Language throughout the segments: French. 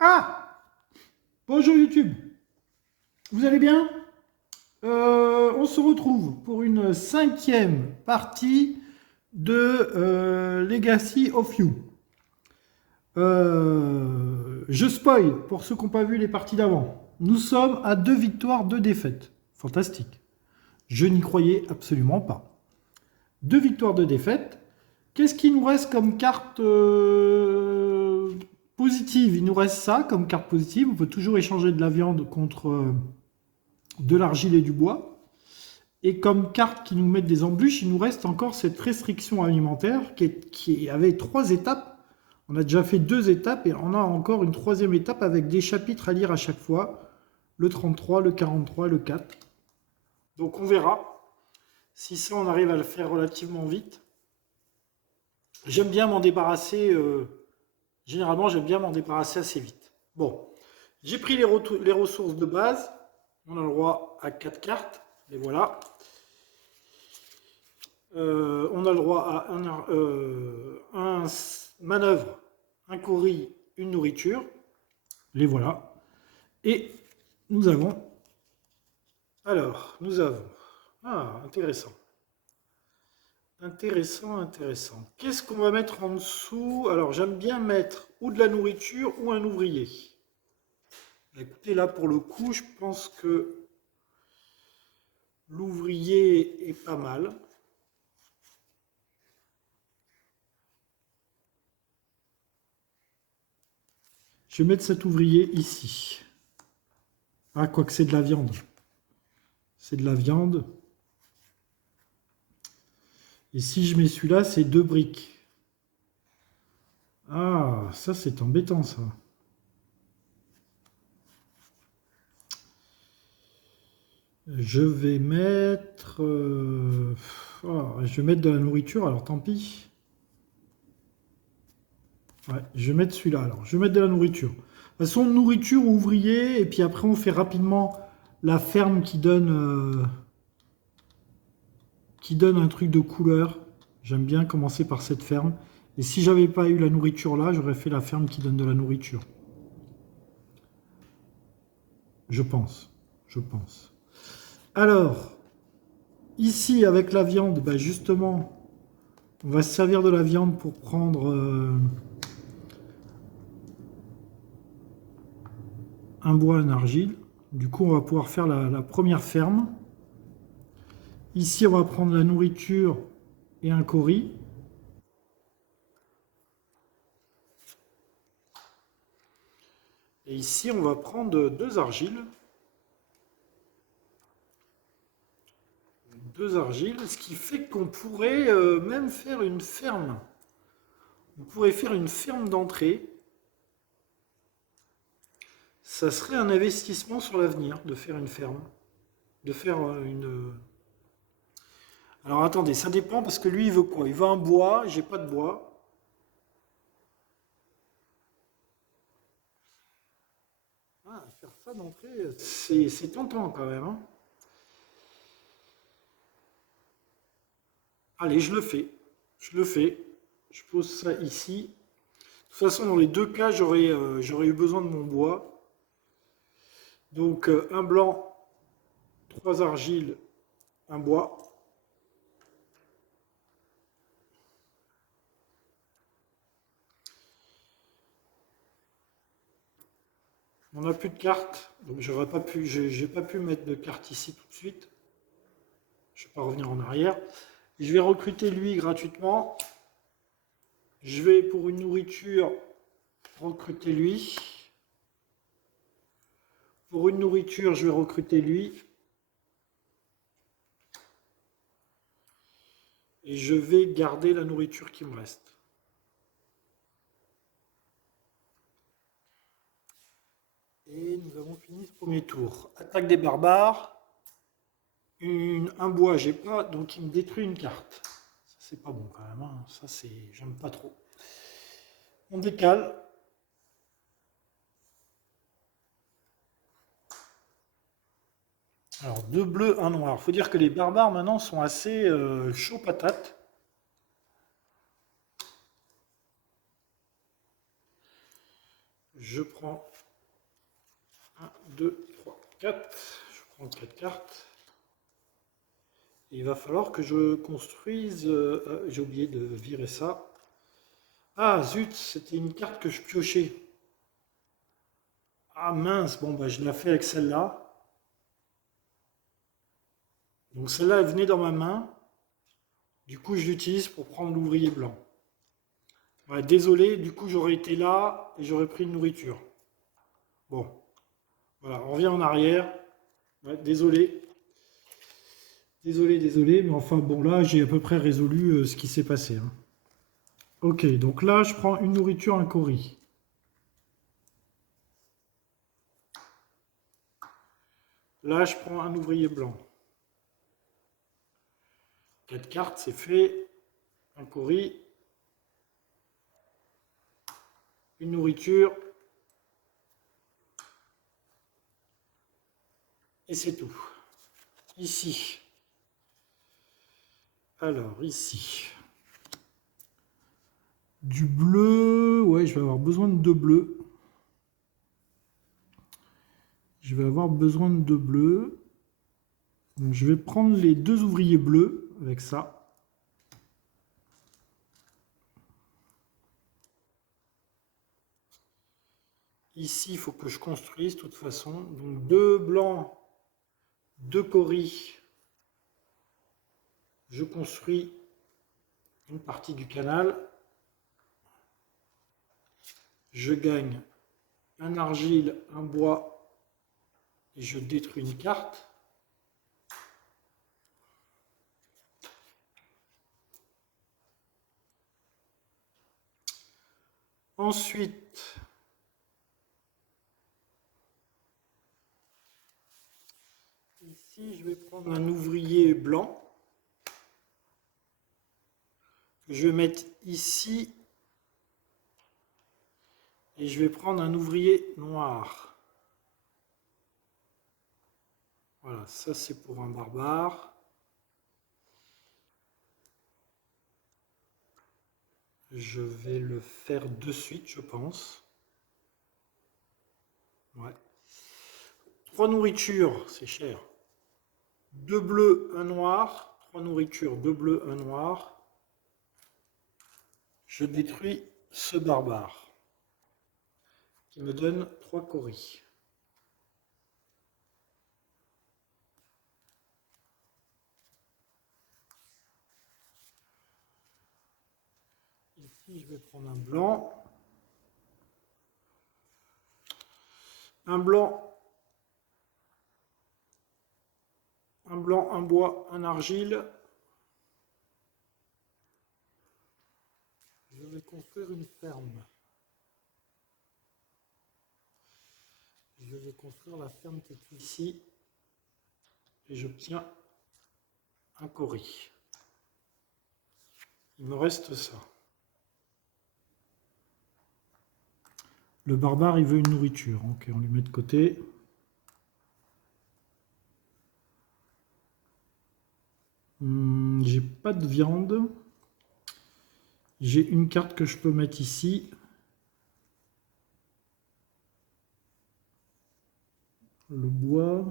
Ah! Bonjour YouTube, vous allez bien? On se retrouve pour une cinquième partie de Legacy of You. Je spoil pour ceux qui n'ont pas vu les parties d'avant. Nous sommes à 2 victoires, 2 défaites. Fantastique. Je n'y croyais absolument pas. 2 victoires, 2 défaites. Qu'est-ce qui nous reste comme carte positive? Il nous reste ça comme carte positive. On peut toujours échanger de la viande contre de l'argile et du bois. Et comme carte qui nous met des embûches, il nous reste encore cette restriction alimentaire qui avait 3 étapes. On a déjà fait 2 étapes et on a encore une 3e étape avec des chapitres à lire à chaque fois. Le 33, le 43, le 4. Donc on verra si ça on arrive à le faire relativement vite. J'aime bien m'en débarrasser, généralement j'aime bien m'en débarrasser assez vite. Bon, j'ai pris les ressources de base. On a le droit à 4 cartes, les voilà. On a le droit à un manœuvre, un courrier, une nourriture. Les voilà. Et nous avons... Alors, nous avons... Ah, intéressant. Intéressant. Qu'est-ce qu'on va mettre en dessous? Alors, j'aime bien mettre ou de la nourriture ou un ouvrier. Écoutez, là, pour le coup, je pense que l'ouvrier est pas mal. Je vais mettre cet ouvrier ici. Ah, quoique c'est de la viande. C'est de la viande. Et si je mets celui-là, c'est 2 briques. Ah, ça c'est embêtant ça. Je vais mettre... je vais mettre de la nourriture, alors tant pis. Ouais, je vais mettre celui-là alors. Je vais mettre de la nourriture. De toute façon, nourriture, ouvrier, et puis après on fait rapidement la ferme qui donne un truc de couleur. J'aime bien commencer par cette ferme. Et si j'avais pas eu la nourriture là, j'aurais fait la ferme qui donne de la nourriture. Je pense. Je pense. Alors, ici avec la viande, bah justement, on va se servir de la viande pour prendre un bois, un argile. Du coup, on va pouvoir faire la première ferme. Ici, on va prendre la nourriture et un cori. Et ici, on va prendre 2 argiles. 2 argiles, ce qui fait qu'on pourrait même faire une ferme. On pourrait faire une ferme d'entrée. Ça serait un investissement sur l'avenir de faire une ferme. De faire une... Alors attendez, ça dépend parce que lui, il veut quoi? Il veut un bois, j'ai pas de bois. Ah, faire ça d'entrée, c'est tentant quand même, hein. Allez, je le fais. Je le fais. Je pose ça ici. De toute façon, dans les 2 cas, j'aurais eu besoin de mon bois. Donc, un blanc, 3 argiles, un bois. On n'a plus de cartes, donc j'aurais pas pu, j'ai pas pu mettre de carte ici tout de suite. Je ne vais pas revenir en arrière. Je vais recruter lui gratuitement. Je vais pour une nourriture recruter lui. Pour une nourriture, je vais recruter lui. Et je vais garder la nourriture qui me reste. Et nous avons fini ce premier tour. Attaque des barbares. Un bois, j'ai pas, donc il me détruit une carte. Ça, c'est pas bon quand même, hein. Ça, c'est, j'aime pas trop. On décale. Alors, 2 bleus, un noir. Faut dire que les barbares maintenant sont assez chauds patates. Je prends 1, 2, 3, 4. Je prends 4 cartes. Et il va falloir que je construise... j'ai oublié de virer ça. Ah zut, c'était une carte que je piochais. Ah mince, bon bah je la fais avec celle-là. Donc celle-là, elle venait dans ma main. Du coup, je l'utilise pour prendre l'ouvrier blanc. Ouais, désolé, du coup, j'aurais été là et j'aurais pris une nourriture. Bon, voilà, on revient en arrière. Ouais, désolé. Désolé, mais enfin, bon, là, j'ai à peu près résolu ce qui s'est passé. Hein. Ok, donc là, je prends une nourriture, un cori. Là, je prends un ouvrier blanc. 4 cartes, c'est fait. Un cori. Une nourriture. Et c'est tout. Ici. Alors, ici. Du bleu. Ouais, je vais avoir besoin de 2 bleus. Je vais avoir besoin de 2 bleus. Donc, je vais prendre les 2 ouvriers bleus avec ça. Ici, il faut que je construise de toute façon. Donc 2 blancs, 2 coris. Je construis une partie du canal. Je gagne un argile, un bois et je détruis une carte. Ensuite, ici, je vais prendre un ouvrier blanc. Je vais mettre ici. Et je vais prendre un ouvrier noir. Voilà, ça c'est pour un barbare. Je vais le faire de suite, je pense. Ouais. 3 nourritures, c'est cher. 2 bleus, 1 noir. 3 nourritures, 2 bleus, 1 noir. Je détruis ce barbare. Qui me donne 3 coris. Ici, je vais prendre un blanc. Un blanc, un bois, un argile. Je vais construire une ferme. Je vais construire la ferme qui est ici. Et j'obtiens un cori. Il me reste ça. Le barbare, il veut une nourriture. Ok, on lui met de côté. J'ai pas de viande. J'ai une carte que je peux mettre ici. Le bois.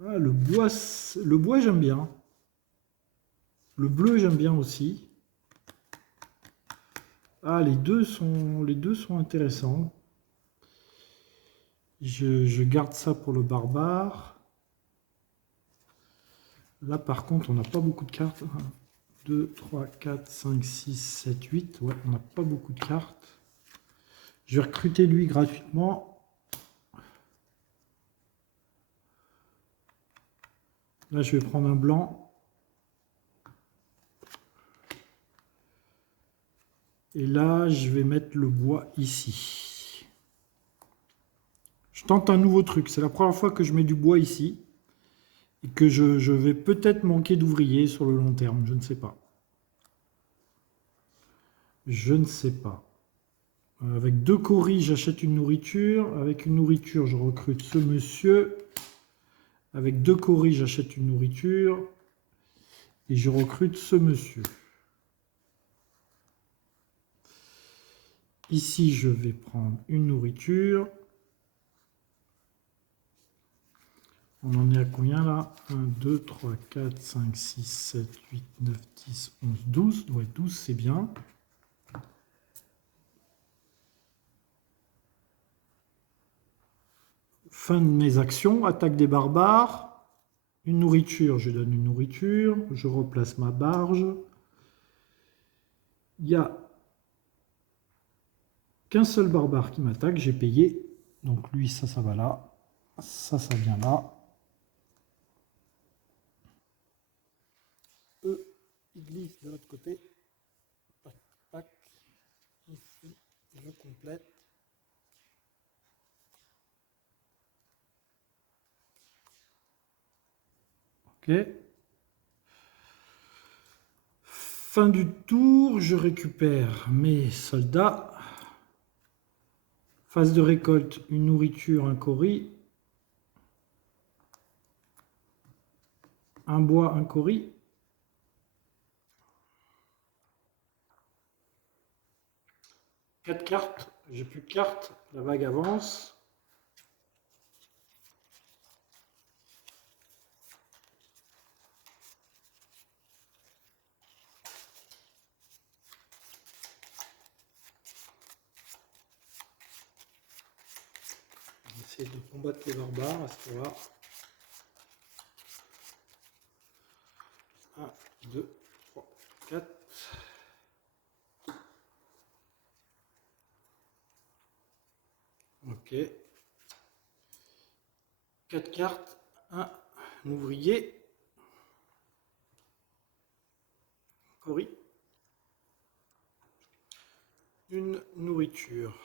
Ah, le bois j'aime bien. Le bleu, j'aime bien aussi. Ah, les deux sont intéressants. Je garde ça pour le barbare. Là, par contre, on n'a pas beaucoup de cartes. 1, 2, 3, 4, 5, 6, 7, 8. Ouais, on n'a pas beaucoup de cartes. Je vais recruter lui gratuitement. Là, je vais prendre un blanc. Et là, je vais mettre le bois ici. Je tente un nouveau truc. C'est la première fois que je mets du bois ici. Et que je vais peut-être manquer d'ouvriers sur le long terme. Je ne sais pas. Je ne sais pas. Avec 2 coris, j'achète une nourriture. Avec une nourriture, je recrute ce monsieur. Avec 2 coris, j'achète une nourriture. Et je recrute ce monsieur. Ici, je vais prendre une nourriture. On en est à combien là? 1, 2, 3, 4, 5, 6, 7, 8, 9, 10, 11, 12. Ouais, 12, c'est bien. Fin de mes actions. Attaque des barbares. Une nourriture, je donne une nourriture. Je replace ma barge. Il n'y a qu'un seul barbare qui m'attaque. J'ai payé. Donc lui, ça va là. Ça vient là. Eux, ils glissent de l'autre côté. Tac, tac. Ici, je complète. Ok. Fin du tour, je récupère mes soldats. Phase de récolte, une nourriture, un cori. Un bois, un cori. Quatre cartes, j'ai plus de cartes, la vague avance. On va essayer de combattre les barbares à ce moment-là. 1, 2, 3, 4. Ok. 4 cartes, un ouvrier. Cori. Une nourriture.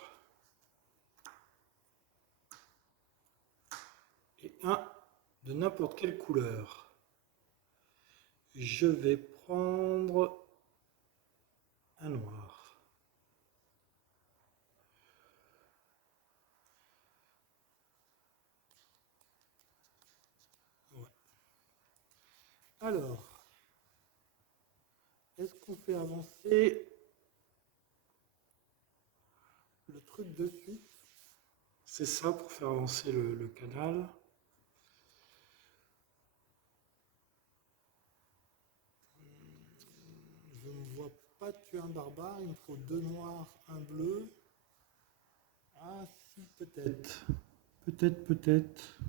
Et un de n'importe quelle couleur. Je vais prendre un noir. Ouais. Alors, est-ce qu'on fait avancer le truc dessus? C'est ça pour faire avancer le canal. Je ne vois pas tuer un barbare, il me faut 2 noirs, un bleu. Ah si, peut-être. Peut-être, peut-être.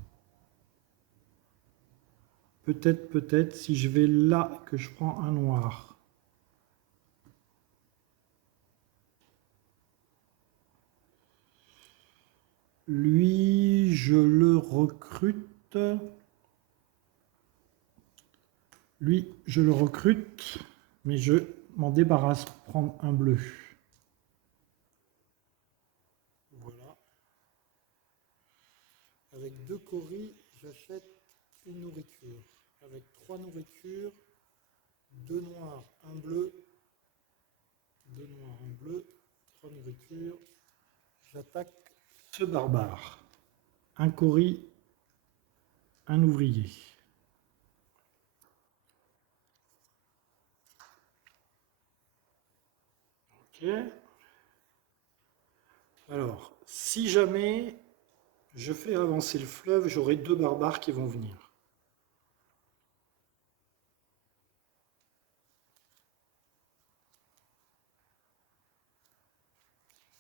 Peut-être, peut-être, si je vais là, que je prends un noir. Lui, je le recrute. Lui, je le recrute, mais je m'en débarrasse pour prendre un bleu. Voilà. Avec 2 coris, j'achète une nourriture. Avec 3 nourritures, 2 noirs, un bleu. 2 noirs, un bleu. 3 nourritures. J'attaque ce barbare. Un cori, un ouvrier. Ok. Alors, si jamais je fais avancer le fleuve, j'aurai 2 barbares qui vont venir.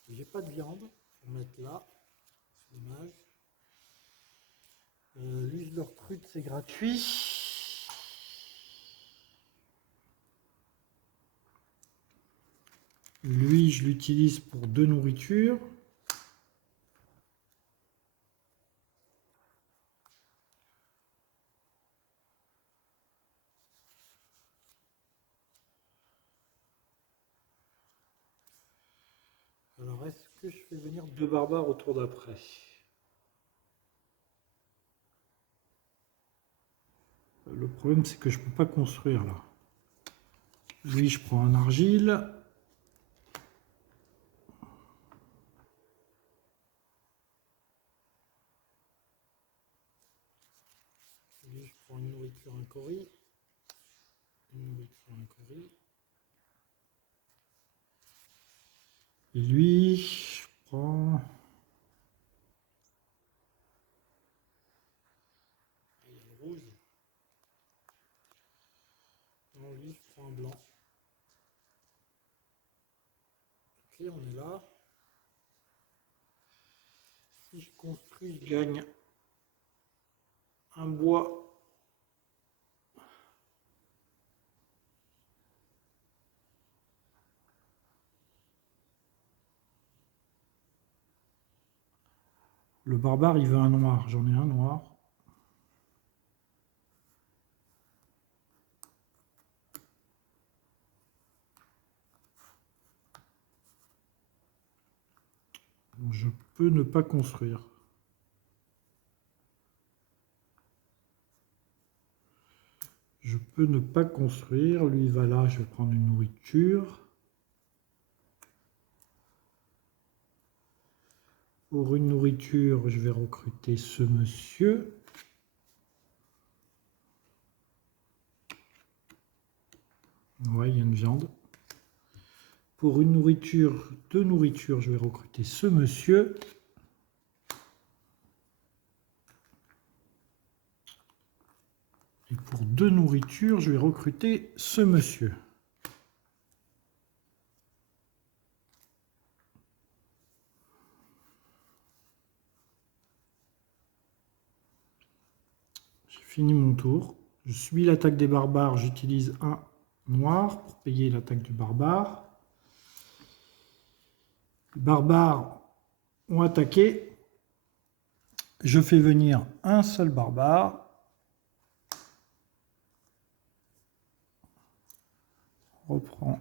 J'ai pas de viande pour mettre là. C'est dommage. Lui, je le recrute, c'est gratuit. Lui, je l'utilise pour 2 nourritures. Alors, est-ce que je fais venir 2 barbares au tour d'après? Le problème, c'est que je ne peux pas construire là. Lui, je prends un argile. Lui, je prends une nourriture, un cori. Une nourriture, un cori. Et lui, on est là. Si je construis, je gagne un bois. Le barbare, il veut un noir. J'en ai un noir. Je peux ne pas construire. Je peux ne pas construire. Lui, il va là, je vais prendre une nourriture. Pour une nourriture, je vais recruter ce monsieur. Ouais, il y a une viande. Pour une nourriture, deux nourritures, je vais recruter ce monsieur. Et pour deux nourritures, je vais recruter ce monsieur. J'ai fini mon tour. Je subis l'attaque des barbares, j'utilise un noir pour payer l'attaque du barbare. Les barbares ont attaqué. Je fais venir un seul barbare. On reprend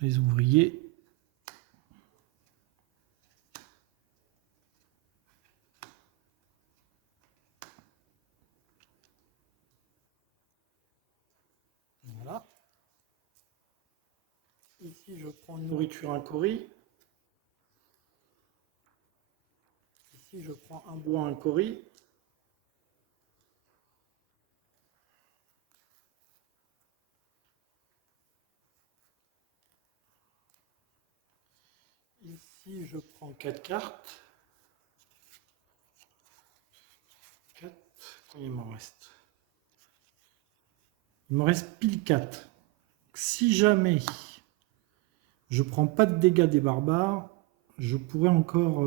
les ouvriers. Voilà. Ici, je prends une nourriture incorie. Ici, je prends un bois incorie. Ici, je prends 4 cartes. 4. Combien il m'en reste? Il me reste pile 4. Si jamais je prends pas de dégâts des barbares, je pourrais encore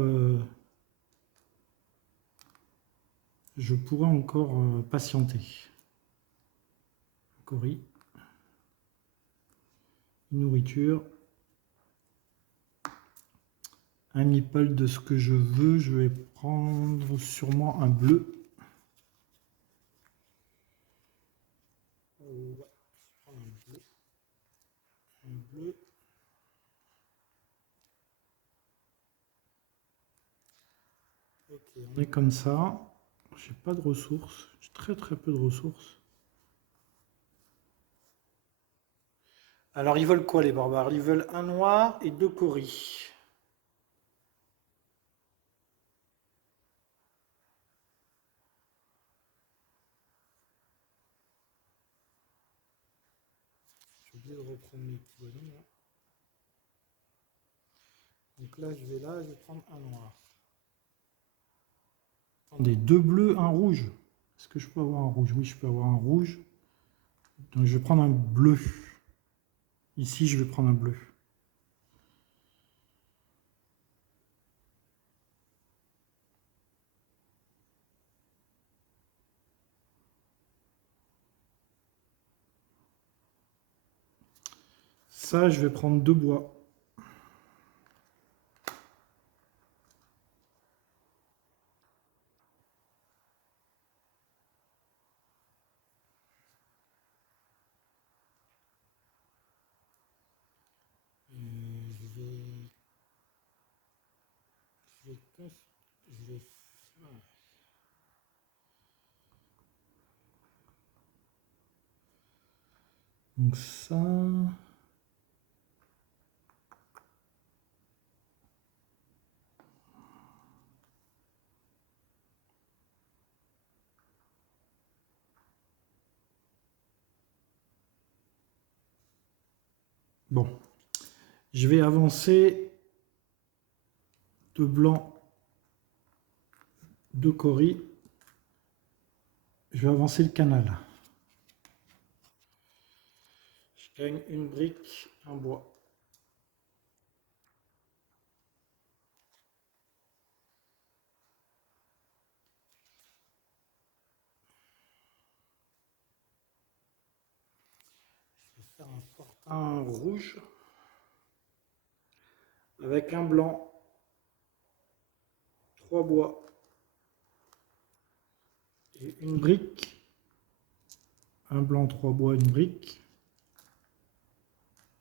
patienter. Cory. Une nourriture. Un meeple de ce que je veux. Je vais prendre sûrement un bleu. Ouais, je prends un bleu. Un bleu. Ok, on est comme ça. J'ai pas de ressources. J'ai très peu de ressources. Alors ils veulent quoi les barbares? Ils veulent un noir et deux coris. J'ai oublié de reprendre mes petits bonhommes là. Donc là je vais prendre un noir. Attendez, deux bleus, un rouge. Est-ce que je peux avoir un rouge? Oui, je peux avoir un rouge. Donc je vais prendre un bleu. Ici, je vais prendre un bleu. Ça, je vais prendre deux bois. Je vais donc ça. Bon. Je vais avancer deux blancs, deux coris. Je vais avancer le canal. Je gagne une brique, un bois. faire un fortin rouge avec un blanc, 3 bois et une brique. Un blanc, 3 bois, une brique.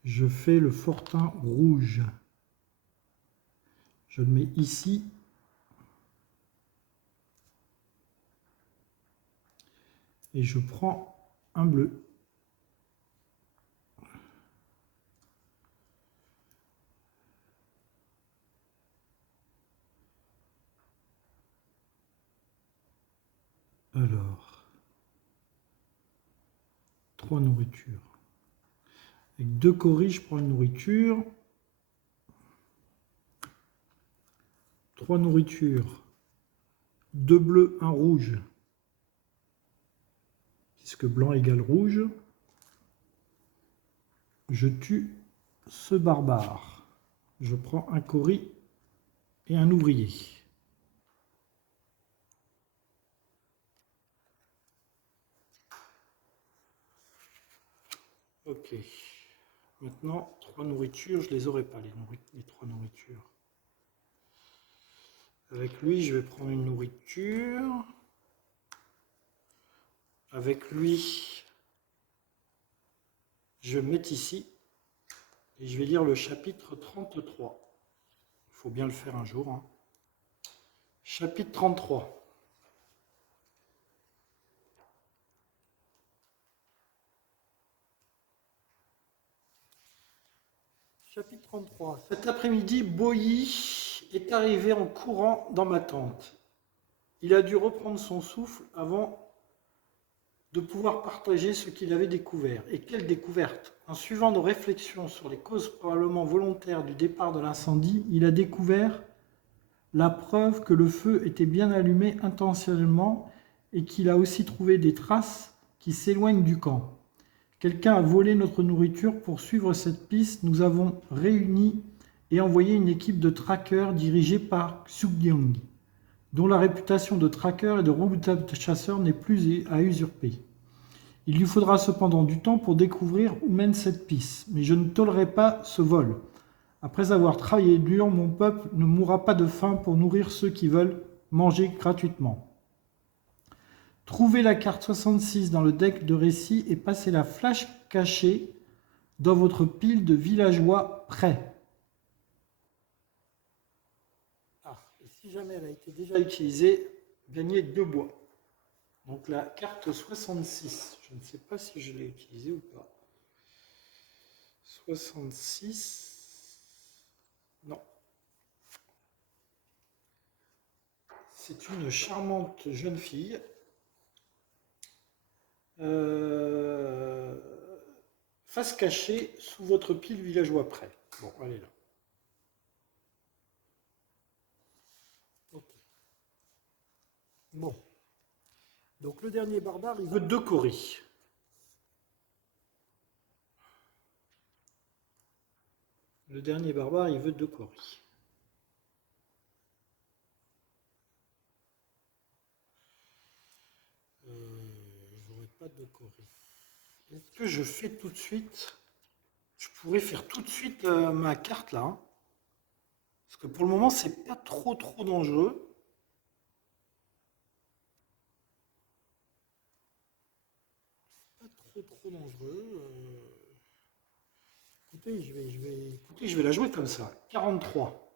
Je fais le fortin rouge. Je le mets ici. Et je prends un bleu. Alors, 3 nourritures. Avec 2 coris, je prends une nourriture. 3 nourritures. 2 bleus, 1 rouge. Puisque blanc égale rouge. Je tue ce barbare. Je prends un cori et un ouvrier. Ok. Maintenant, 3 nourritures, je les aurai pas, les 3 nourritures. Avec lui, je vais prendre une nourriture. Avec lui, je vais me mettre ici. Et je vais lire le chapitre 33. Il faut bien le faire un jour. Hein. Chapitre 33. Chapitre 33. Cet après-midi, Boyi est arrivé en courant dans ma tente. Il a dû reprendre son souffle avant de pouvoir partager ce qu'il avait découvert. Et quelle découverte! En suivant nos réflexions sur les causes probablement volontaires du départ de l'incendie, il a découvert la preuve que le feu était bien allumé intentionnellement et qu'il a aussi trouvé des traces qui s'éloignent du camp. Quelqu'un a volé notre nourriture. Pour suivre cette piste, nous avons réuni et envoyé une équipe de trackers dirigée par Xu-Gyong, dont la réputation de tracker et de redoutable chasseur n'est plus à usurper. Il lui faudra cependant du temps pour découvrir où mène cette piste, mais je ne tolérerai pas ce vol. Après avoir travaillé dur, mon peuple ne mourra pas de faim pour nourrir ceux qui veulent manger gratuitement. Trouvez la carte 66 dans le deck de récit et passez la flash cachée dans votre pile de villageois prêts. Ah, et si jamais elle a été déjà utilisée, gagnez 2 bois. Donc la carte 66, je ne sais pas si je l'ai utilisée ou pas. 66, non. C'est une charmante jeune fille. Face cachée sous votre pile villageois prêt. Bon, elle est là. Ok. Bon. Donc le dernier barbare, il veut 2 coris. Le dernier barbare, il veut 2 coris. J'aurais pas de coris. Est-ce que je fais tout de suite? Je pourrais faire tout de suite ma carte là. Hein. Parce que pour le moment, c'est pas trop dangereux. Pas trop dangereux. Écoutez, je vais la jouer comme ça. 43.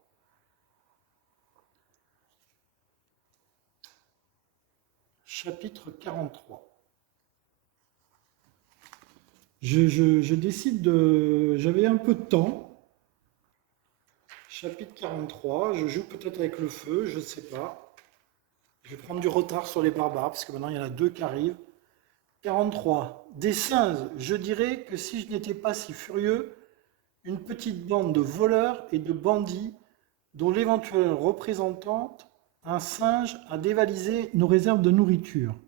Chapitre 43. Je décide de... J'avais un peu de temps. Chapitre 43. Je joue peut-être avec le feu, je ne sais pas. Je vais prendre du retard sur les barbares, parce que maintenant il y en a 2 qui arrivent. 43. Des singes, je dirais que si je n'étais pas si furieux, une petite bande de voleurs et de bandits, dont l'éventuelle représentante, un singe, a dévalisé nos réserves de nourriture.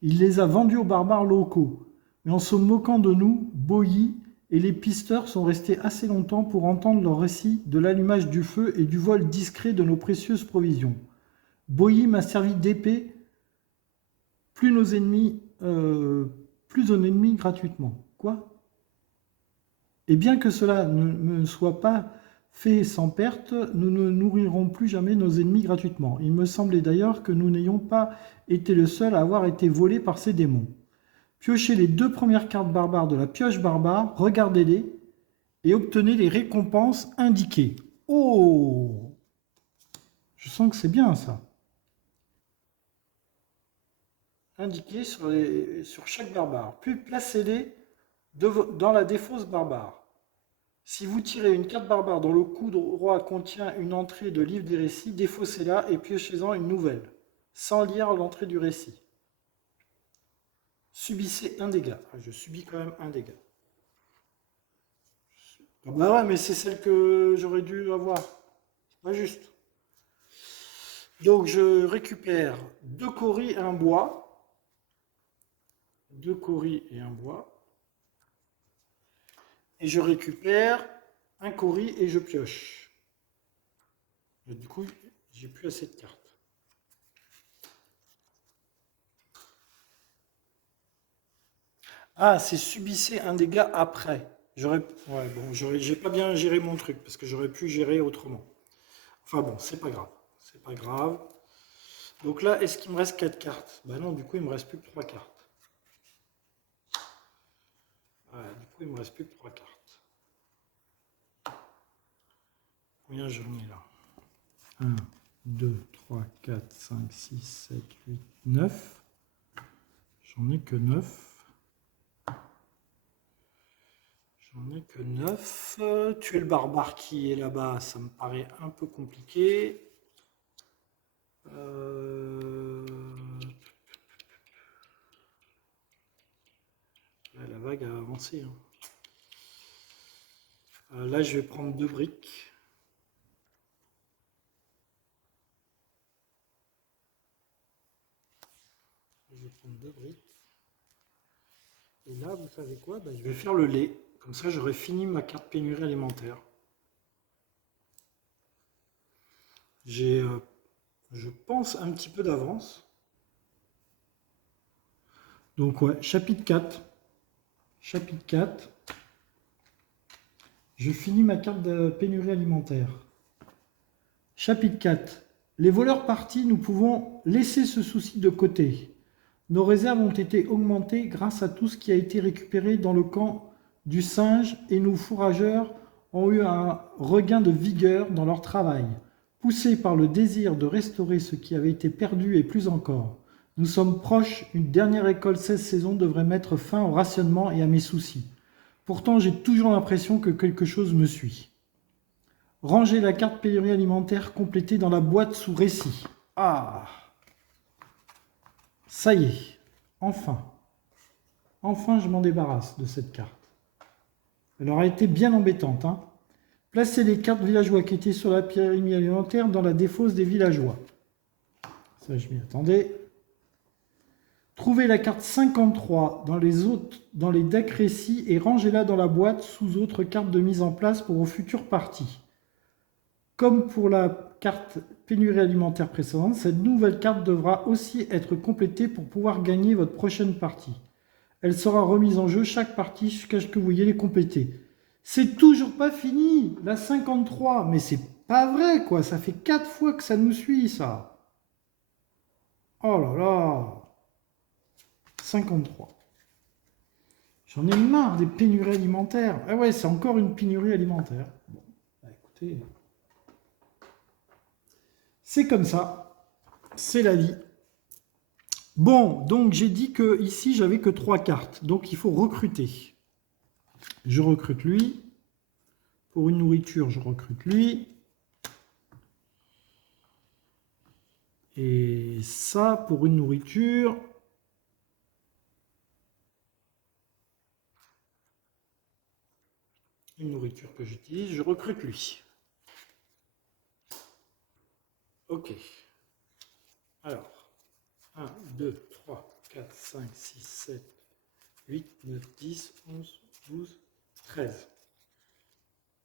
Il les a vendus aux barbares locaux. Mais en se moquant de nous, Boyi et les pisteurs sont restés assez longtemps pour entendre leur récit de l'allumage du feu et du vol discret de nos précieuses provisions. Boyi m'a servi d'épée, plus nos ennemis gratuitement. Quoi? Et bien que cela ne soit pas fait sans perte, nous ne nourrirons plus jamais nos ennemis gratuitement. Il me semblait d'ailleurs que nous n'ayons pas été le seul à avoir été volé par ces démons. Piochez les 2 premières cartes barbares de la pioche barbare, regardez-les et obtenez les récompenses indiquées. Oh! Je sens que c'est bien ça. Indiquées sur chaque barbare. Puis placez-les dans la défausse barbare. Si vous tirez une carte barbare dont le coup droit contient une entrée de livre des récits, défaussez-la et piochez-en une nouvelle, sans lire l'entrée du récit. Subissez un dégât. Ah, je subis quand même un dégât. Ah bah ouais, mais c'est celle que j'aurais dû avoir. C'est pas juste. Donc je récupère 2 coris et un bois. 2 coris et un bois. Et je récupère un cori et je pioche. Et du coup, j'ai plus assez de cartes. Ah, c'est subissez un dégât après. Ouais, bon, j'ai pas bien géré mon truc parce que j'aurais pu gérer autrement. Enfin bon, c'est pas grave. C'est pas grave. Donc là, est-ce qu'il me reste 4 cartes? Bah non, du coup, il me reste plus que 3 cartes. Ouais, du coup, il me reste plus que 3 cartes. Combien j'en ai là? 1, 2, 3, 4, 5, 6, 7, 8, 9. J'en ai que 9. J'en ai que 9. Tuer le barbare qui est là-bas, ça me paraît un peu compliqué. La vague a avancé. Hein. Là, je vais prendre 2 briques. Je vais prendre 2 briques. Et là, vous savez quoi? Bah, je vais faire le lait. Comme ça, j'aurai fini ma carte pénurie alimentaire. J'ai, je pense, un petit peu d'avance. Donc ouais, chapitre 4. Chapitre 4. Je finis ma carte de pénurie alimentaire. Chapitre 4. Les voleurs partis, nous pouvons laisser ce souci de côté. Nos réserves ont été augmentées grâce à tout ce qui a été récupéré dans le camp du singe et nos fourrageurs ont eu un regain de vigueur dans leur travail, poussés par le désir de restaurer ce qui avait été perdu et plus encore. Nous sommes proches, une dernière école 16 saisons devrait mettre fin au rationnement et à mes soucis. Pourtant, j'ai toujours l'impression que quelque chose me suit. Rangez la carte pénurie alimentaire complétée dans la boîte sous récit. Ah! Ça y est, enfin. Enfin, je m'en débarrasse de cette carte. Elle aura été bien embêtante. Hein. Placez les cartes villageois qui étaient sur la pyramide alimentaire dans la défausse des villageois. Ça, je m'y attendais. Trouvez la carte 53 dans les decks récits et rangez-la dans la boîte sous autres cartes de mise en place pour vos futures parties. Comme pour la carte pénurie alimentaire précédente, cette nouvelle carte devra aussi être complétée pour pouvoir gagner votre prochaine partie. Elle sera remise en jeu chaque partie jusqu'à ce que vous ayez les compléter. C'est toujours pas fini, la 53, mais c'est pas vrai quoi, ça fait 4 fois que ça nous suit ça. Oh là là, 53. J'en ai marre des pénuries alimentaires. Ah ouais, c'est encore une pénurie alimentaire. Bon, bah écoutez, c'est comme ça, c'est la vie. Bon, donc j'ai dit que ici j'avais que 3 cartes, donc il faut recruter. Je recrute lui. Pour une nourriture, je recrute lui. Et ça, pour une nourriture, que j'utilise, je recrute lui. Ok. Alors, 1, 2, 3, 4, 5, 6, 7, 8, 9, 10, 11, 12, 13.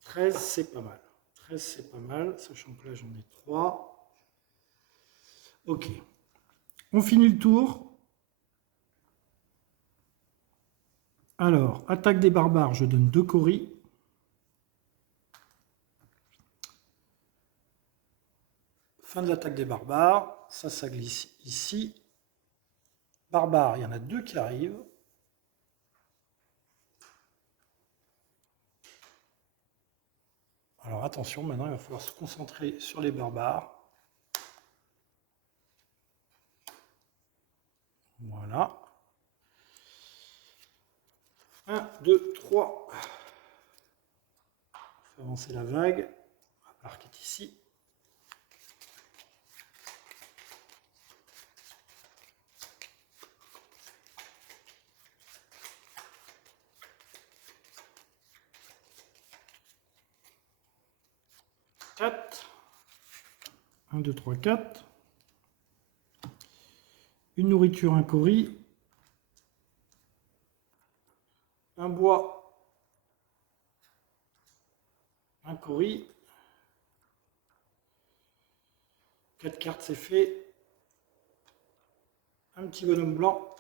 13, c'est pas mal. 13, c'est pas mal, sachant que là, j'en ai 3. Ok. On finit le tour. Alors, attaque des barbares, je donne 2 coris. fin de l'attaque des barbares. Ça glisse ici. Barbares, il y en a 2 qui arrivent. Alors attention, maintenant il va falloir se concentrer sur les barbares. Voilà. 1, 2, 3. On fait avancer la vague. Barbar qui est ici. Quatre. 1, 2, 3, 4. Une nourriture, un cori. Un bois, un cori. 4 cartes, c'est fait. Un petit bonhomme blanc.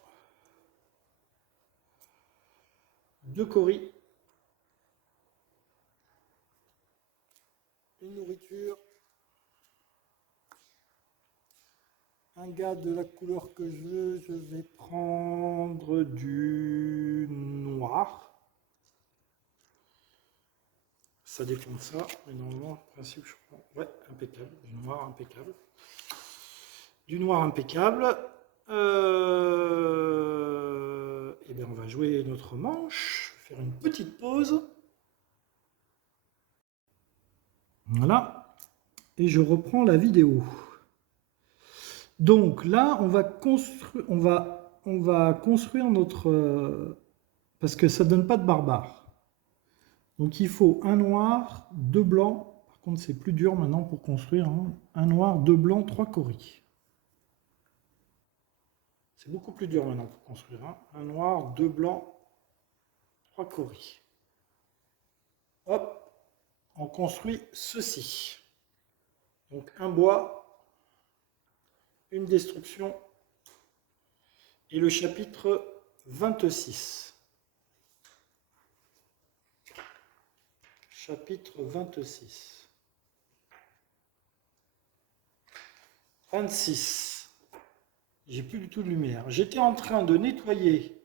2 coris. Une nourriture. Un gars de la couleur que je veux, je vais prendre du noir. Ça dépend de ça, mais normalement, en principe, je prends. Ouais, impeccable. Du noir, impeccable. Du noir, impeccable. Et bien, on va jouer notre manche. Faire une petite pause. Voilà. Et je reprends la vidéo. Donc là, on va construire notre... parce que ça ne donne pas de barbare. Donc il faut un noir, 2 blancs. Par contre, c'est plus dur maintenant pour construire. Hein. Un noir, 2 blancs, 3 coris. C'est beaucoup plus dur maintenant pour construire. Hein. Un noir, 2 blancs, 3 coris. Hop, on construit ceci. Donc un bois, une destruction et le chapitre 26. Chapitre 26. 26. J'ai plus du tout de lumière. J'étais en train de nettoyer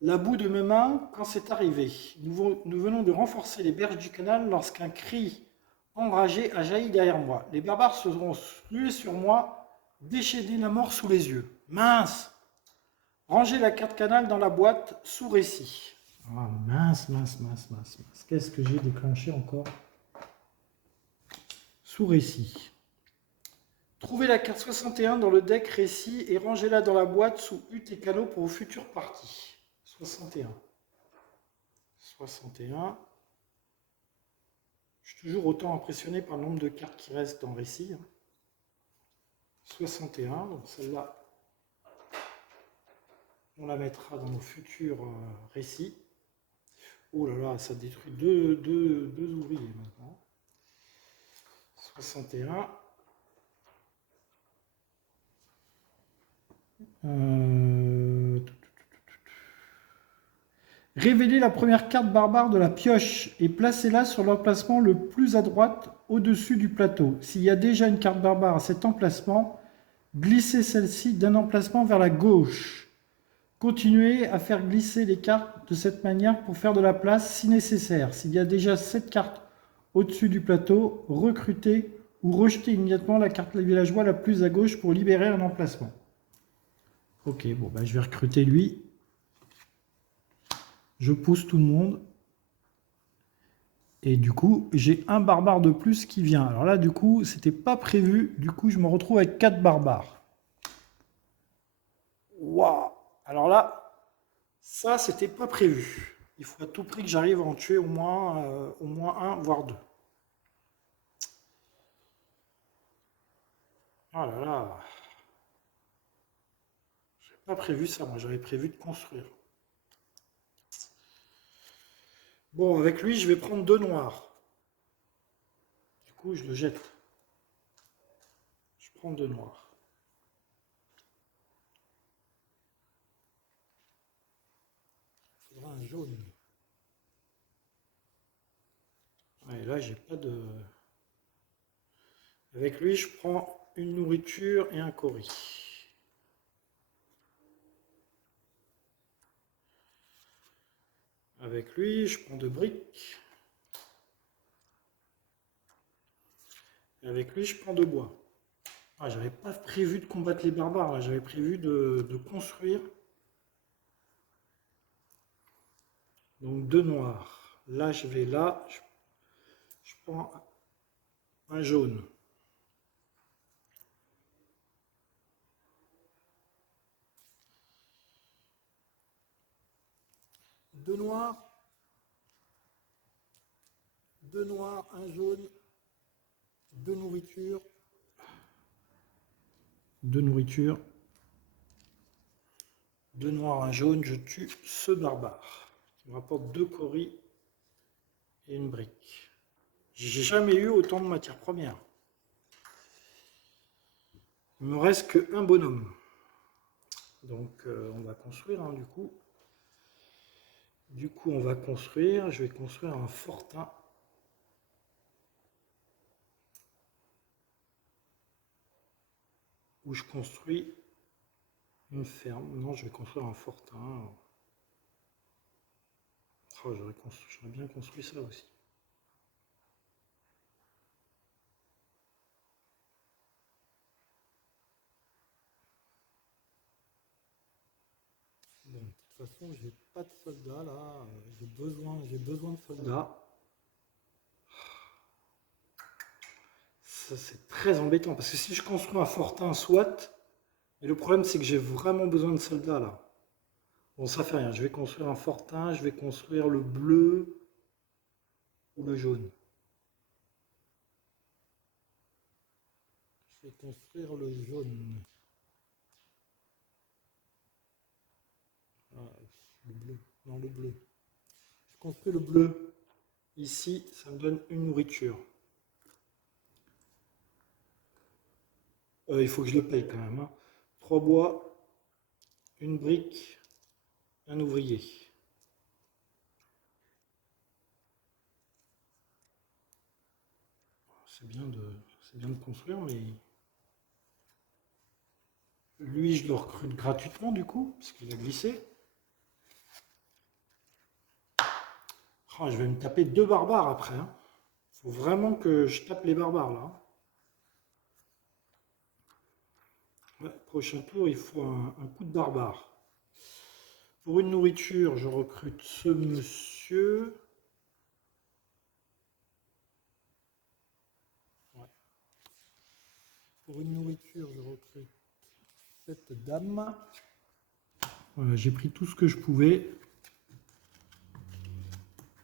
la boue de mes mains quand c'est arrivé. Nous venons de renforcer les berges du canal lorsqu'un cri enragé a jailli derrière moi. Les barbares se seront rués sur moi, déchaînés la mort sous les yeux. Mince! Rangez la carte canal dans la boîte sous récit. Ah, mince. Qu'est-ce que j'ai déclenché encore? Sous récit. Trouvez la carte 61 dans le deck récit et rangez-la dans la boîte sous hutte et canaux pour vos futures parties. 61. 61. Je suis toujours autant impressionné par le nombre de cartes qui restent dans le récit. 61, donc celle-là, on la mettra dans nos futurs récits. Oh là là, ça détruit deux ouvriers maintenant. 61. Révélez la première carte barbare de la pioche et placez-la sur l'emplacement le plus à droite au-dessus du plateau. S'il y a déjà une carte barbare à cet emplacement, glissez celle-ci d'un emplacement vers la gauche. Continuez à faire glisser les cartes de cette manière pour faire de la place si nécessaire. S'il y a déjà cette carte au-dessus du plateau, recrutez ou rejetez immédiatement la carte villageois la plus à gauche pour libérer un emplacement. Ok, bon, bah, je vais recruter lui. Je pousse tout le monde. Et du coup, j'ai un barbare de plus qui vient. Alors là, du coup, c'était pas prévu. Du coup, je me retrouve avec 4 barbares. Waouh! Alors là, ça, c'était pas prévu. Il faut à tout prix que j'arrive à en tuer au moins un, voire 2. Oh là là. J'avais pas prévu ça, moi. J'avais prévu de construire. Bon, avec lui, je vais prendre 2 noirs. Du coup, je le jette. Je prends 2 noirs. Il faudra un jaune. Et là, j'ai pas de... Avec lui, je prends une nourriture et un cori. Avec lui, je prends deux briques. Et avec lui, je prends deux bois. Ah, j'avais pas prévu de combattre les barbares, là. J'avais prévu de construire. Donc deux noirs. Là, je vais là. Je prends un jaune. Deux noirs. Deux noirs, un jaune. Deux nourritures. Deux nourritures. Deux noirs, un jaune. Je tue ce barbare. Il me rapporte deux coris et une brique. J'ai jamais eu autant de matières premières. Il me reste qu'un bonhomme. Donc on va construire hein, du coup. Du coup on va construire. Je vais construire un fortin. Où je construis une ferme. Non, je vais construire un fortin. Oh, j'aurais bien construit ça aussi. Bon, de toute façon, j'ai pas de soldats là. J'ai besoin de soldats. Ça, c'est très embêtant parce que si je construis un fortin, soit. Et le problème, c'est que j'ai vraiment besoin de soldats là. Bon, ça fait rien. Je vais construire un fortin. Je vais construire le bleu ou le jaune. Je vais construire le jaune. Ah, le bleu. Non, le bleu. Je construis le bleu. Ici, ça me donne une nourriture. Il faut que je le paye quand même. Hein. 3 bois, une brique, un ouvrier. C'est bien de construire, mais lui, je le recrute gratuitement du coup, parce qu'il a glissé. Oh, je vais me taper deux barbares après. Il faut vraiment que je tape les barbares là. Ouais, prochain tour, il faut un coup de barbare. Pour une nourriture, je recrute ce monsieur. Ouais. Pour une nourriture, je recrute cette dame. Voilà, j'ai pris tout ce que je pouvais.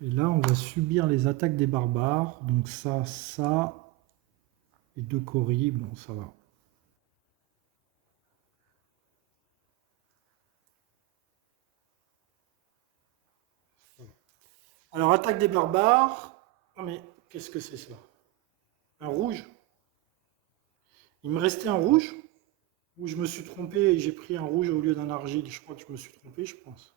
Et là, on va subir les attaques des barbares. Donc ça. Et deux coris, bon, ça va. Alors, attaque des barbares. Ah, mais qu'est-ce que c'est ça? Un rouge? Il me restait un rouge? Ou je me suis trompé et j'ai pris un rouge au lieu d'un argile? Je crois que je me suis trompé, je pense.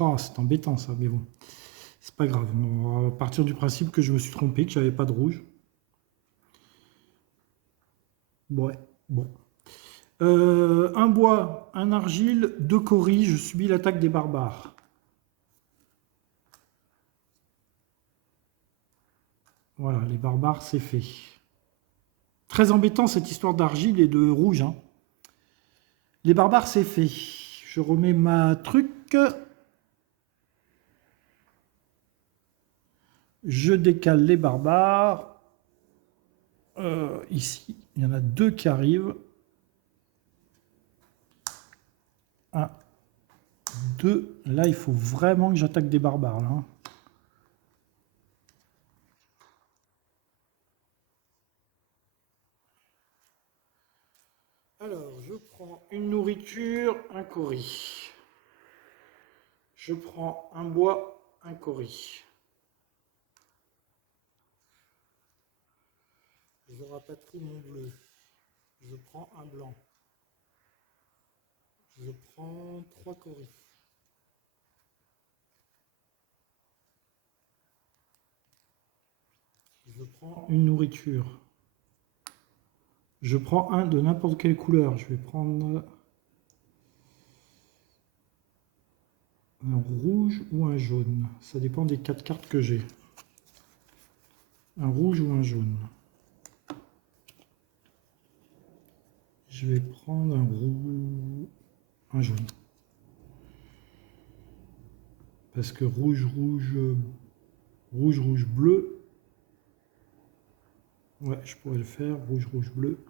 Ah, c'est embêtant ça, mais bon. C'est pas grave. On va partir du principe que je me suis trompé, que j'avais pas de rouge. Ouais, bon. Un bois, un argile, deux coris, je subis l'attaque des barbares. Voilà, les barbares, c'est fait. Très embêtant cette histoire d'argile et de rouge. Hein. Les barbares, c'est fait. Je remets ma truc. Je décale les barbares. Ici, il y en a deux qui arrivent. Un, deux. Là, il faut vraiment que j'attaque des barbares. Là. Alors, je prends une nourriture, un cori. Je prends un bois, un cori. Je rapatrie mon bleu. Je prends un blanc. Je prends trois coris. Je prends une nourriture. Je prends un de n'importe quelle couleur. Je vais prendre un rouge ou un jaune. Ça dépend des 4 cartes que j'ai. Un rouge ou un jaune. Je vais prendre un rouge, un jaune. Parce que rouge, bleu. Ouais, je pourrais le faire. Rouge, bleu.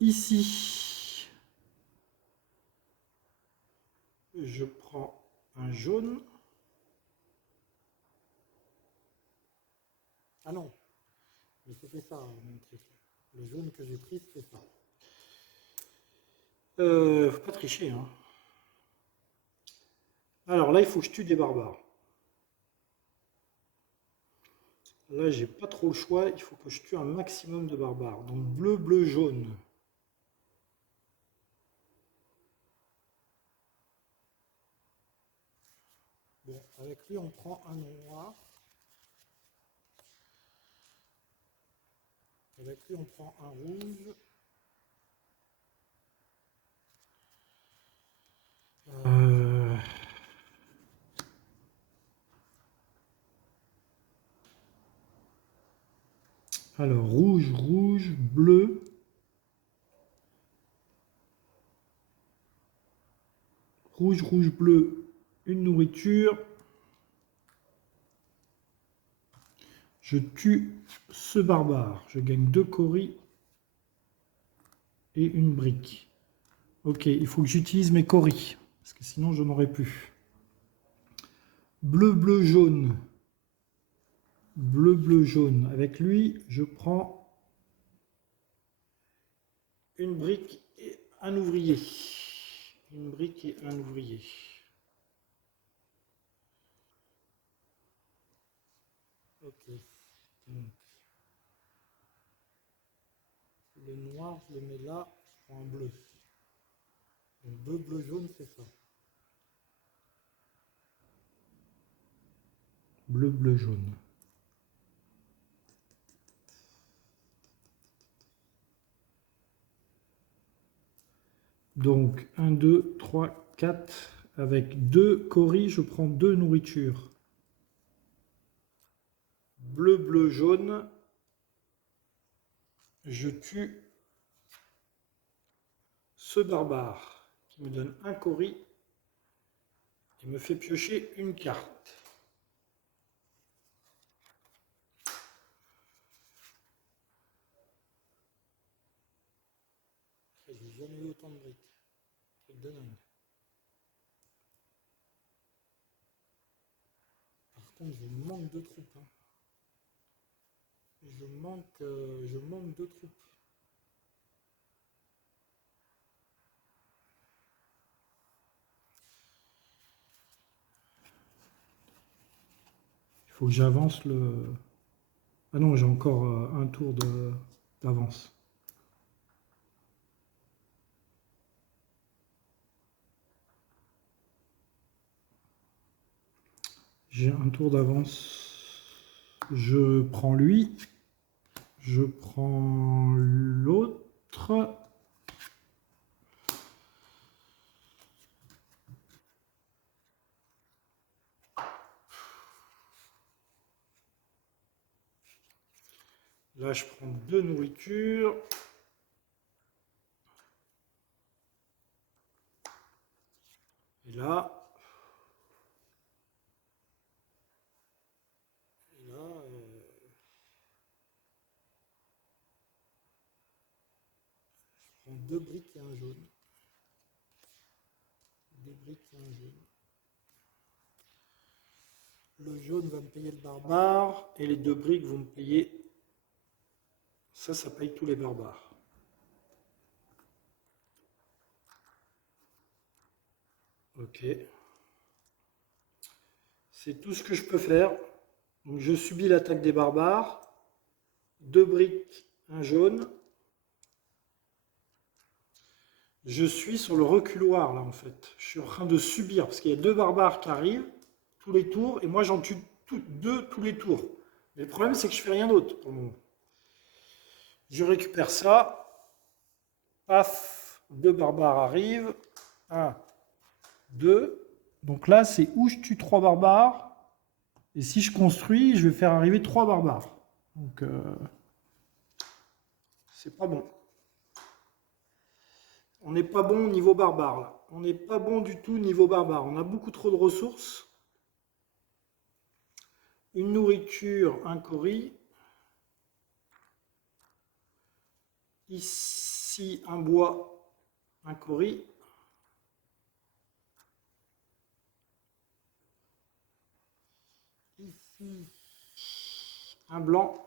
Ici, je prends un jaune. Ah non, mais c'était ça mon truc. Le jaune que j'ai pris, c'était ça. Faut pas tricher, hein. Alors là, il faut que je tue des barbares. Là, j'ai pas trop le choix. Il faut que je tue un maximum de barbares. Donc bleu, bleu, jaune. Bon, avec lui, on prend un noir. Avec lui, on prend un rouge. Alors, rouge, bleu. Rouge, bleu, une nourriture. Je tue ce barbare. Je gagne 2 coris et une brique. Ok, il faut que j'utilise mes coris, parce que sinon je n'aurais plus. Bleu, bleu, jaune. Bleu, bleu, jaune. Avec lui, je prends une brique et un ouvrier. Une brique et un ouvrier. Ok. Donc, le noir, je le mets là, je prends un bleu. Donc bleu, bleu, jaune, c'est ça. Bleu, bleu, jaune. Donc 1, 2, 3, 4. Avec 2 coris, je prends 2 nourritures. Bleu, bleu, jaune. Je tue ce barbare qui me donne un coris et me fait piocher une carte. J'ai jamais eu autant de briques. Truc de dingue. Par contre, je manque de troupes. Hein. Je manque de troupes. Il faut que j'avance le... Ah non, j'ai encore un tour d'avance. J'ai un tour d'avance. Je prends lui. Je prends l'autre. Là, je prends 2 nourritures. Et là, je prends 2 briques et un jaune. 2 briques et un jaune. Le jaune va me payer le barbare et les 2 briques vont me payer. Ça paye tous les barbares. Ok. C'est tout ce que je peux faire. Donc je subis l'attaque des barbares. 2 briques, un jaune. Je suis sur le reculoir là en fait. Je suis en train de subir parce qu'il y a 2 barbares qui arrivent tous les tours et moi j'en tue 2 tous les tours. Mais le problème, c'est que je fais rien d'autre pour le moment. Je récupère ça. Paf, 2 barbares arrivent. 1, 2. Donc là, c'est où je tue 3 barbares. Et si je construis, je vais faire arriver 3 barbares. Donc, c'est pas bon. On n'est pas bon au niveau barbare, là. On n'est pas bon du tout au niveau barbare. On a beaucoup trop de ressources. Une nourriture, un cori. Ici, un bois, un cori. Ici, un blanc.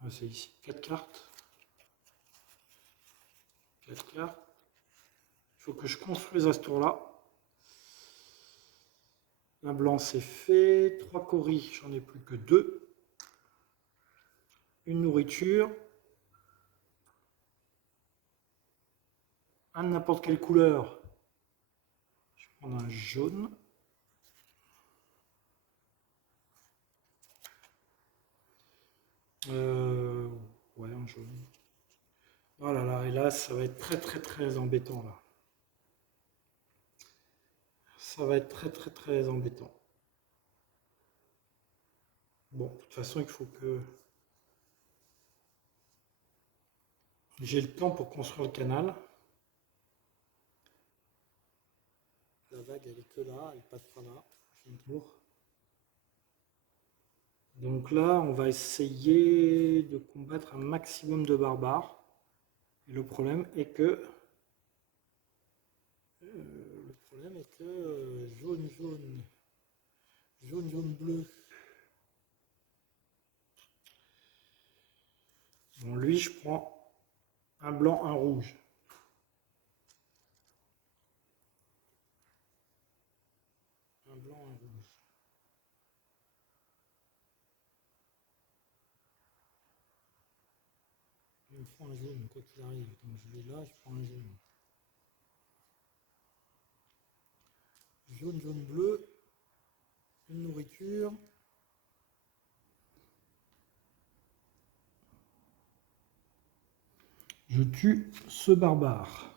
Ah, c'est ici, 4 cartes. 4 cartes. Il faut que je construise à ce tour-là. Un blanc, c'est fait. 3 coris, j'en ai plus que 2. Une nourriture. Un de n'importe quelle couleur. Je vais prendre un jaune. Ouais, un jaune. Oh là là, et là, ça va être très très très embêtant là. Ça va être très très très embêtant. Bon, de toute façon, il faut que j'ai le temps pour construire le canal. La vague, elle est que là, elle passera là. Donc là, on va essayer de combattre un maximum de barbares. Et le problème est que jaune, jaune, jaune, jaune, bleu. Bon, lui, je prends un blanc, un rouge. Un blanc, un rouge. Je prends un jaune, quoi qu'il arrive. Donc je vais là, je prends un jaune. Jaune, jaune, bleu. Une nourriture. Je tue ce barbare.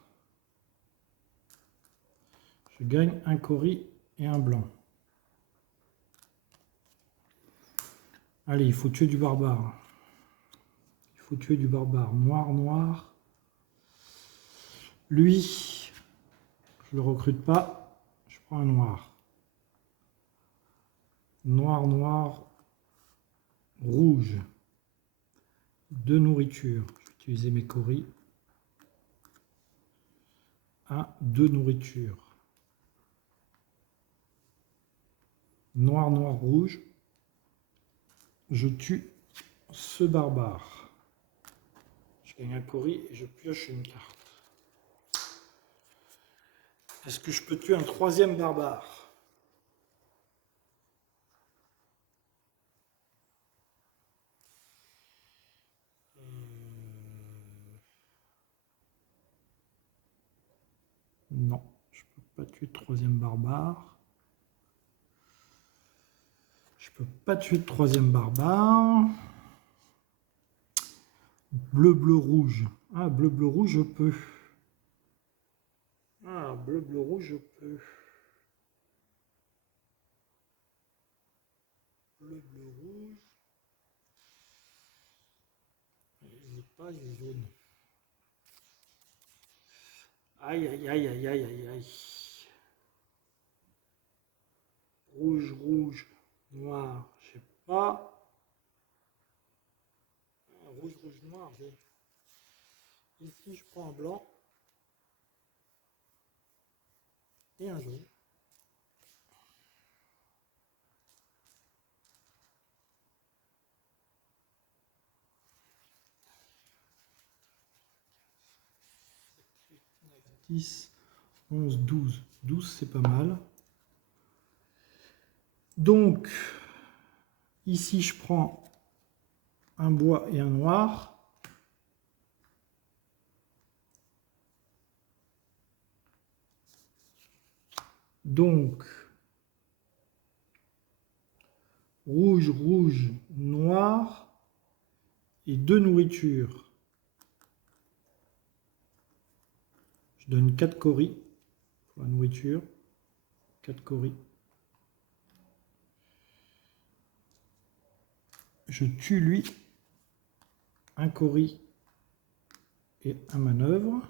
Je gagne un cori et un blanc. Allez, il faut tuer du barbare. Il faut tuer du barbare. Noir, noir. Lui, je le recrute pas. Je prends un noir. Noir, noir, rouge. 2 nourritures. Je vais utiliser mes coris. 1, 2 nourritures. Noir, noir, rouge. Je tue ce barbare. Je gagne un cori et je pioche une carte. Est-ce que je peux tuer un 3e barbare? Non, je peux pas tuer de 3e barbare. Je peux pas tuer de 3e barbare. Bleu, bleu, rouge. Ah, bleu, bleu, rouge, je peux. Ah, bleu, bleu, rouge, je peux. Bleu, bleu, rouge. Il n'est pas jaune. Aïe, aïe, aïe, aïe, aïe, aïe, aïe. Rouge, rouge, noir, je sais pas. Rouge, rouge, noir, j'ai. Ici, je prends un blanc et un jaune. « 10, 11, 12. 12, c'est pas mal. Donc, ici, je prends un bois et un noir. Donc, rouge, rouge, noir et 2 nourritures. Je donne 4 coris pour la nourriture. 4 coris. Je tue lui. Un cori et un manœuvre.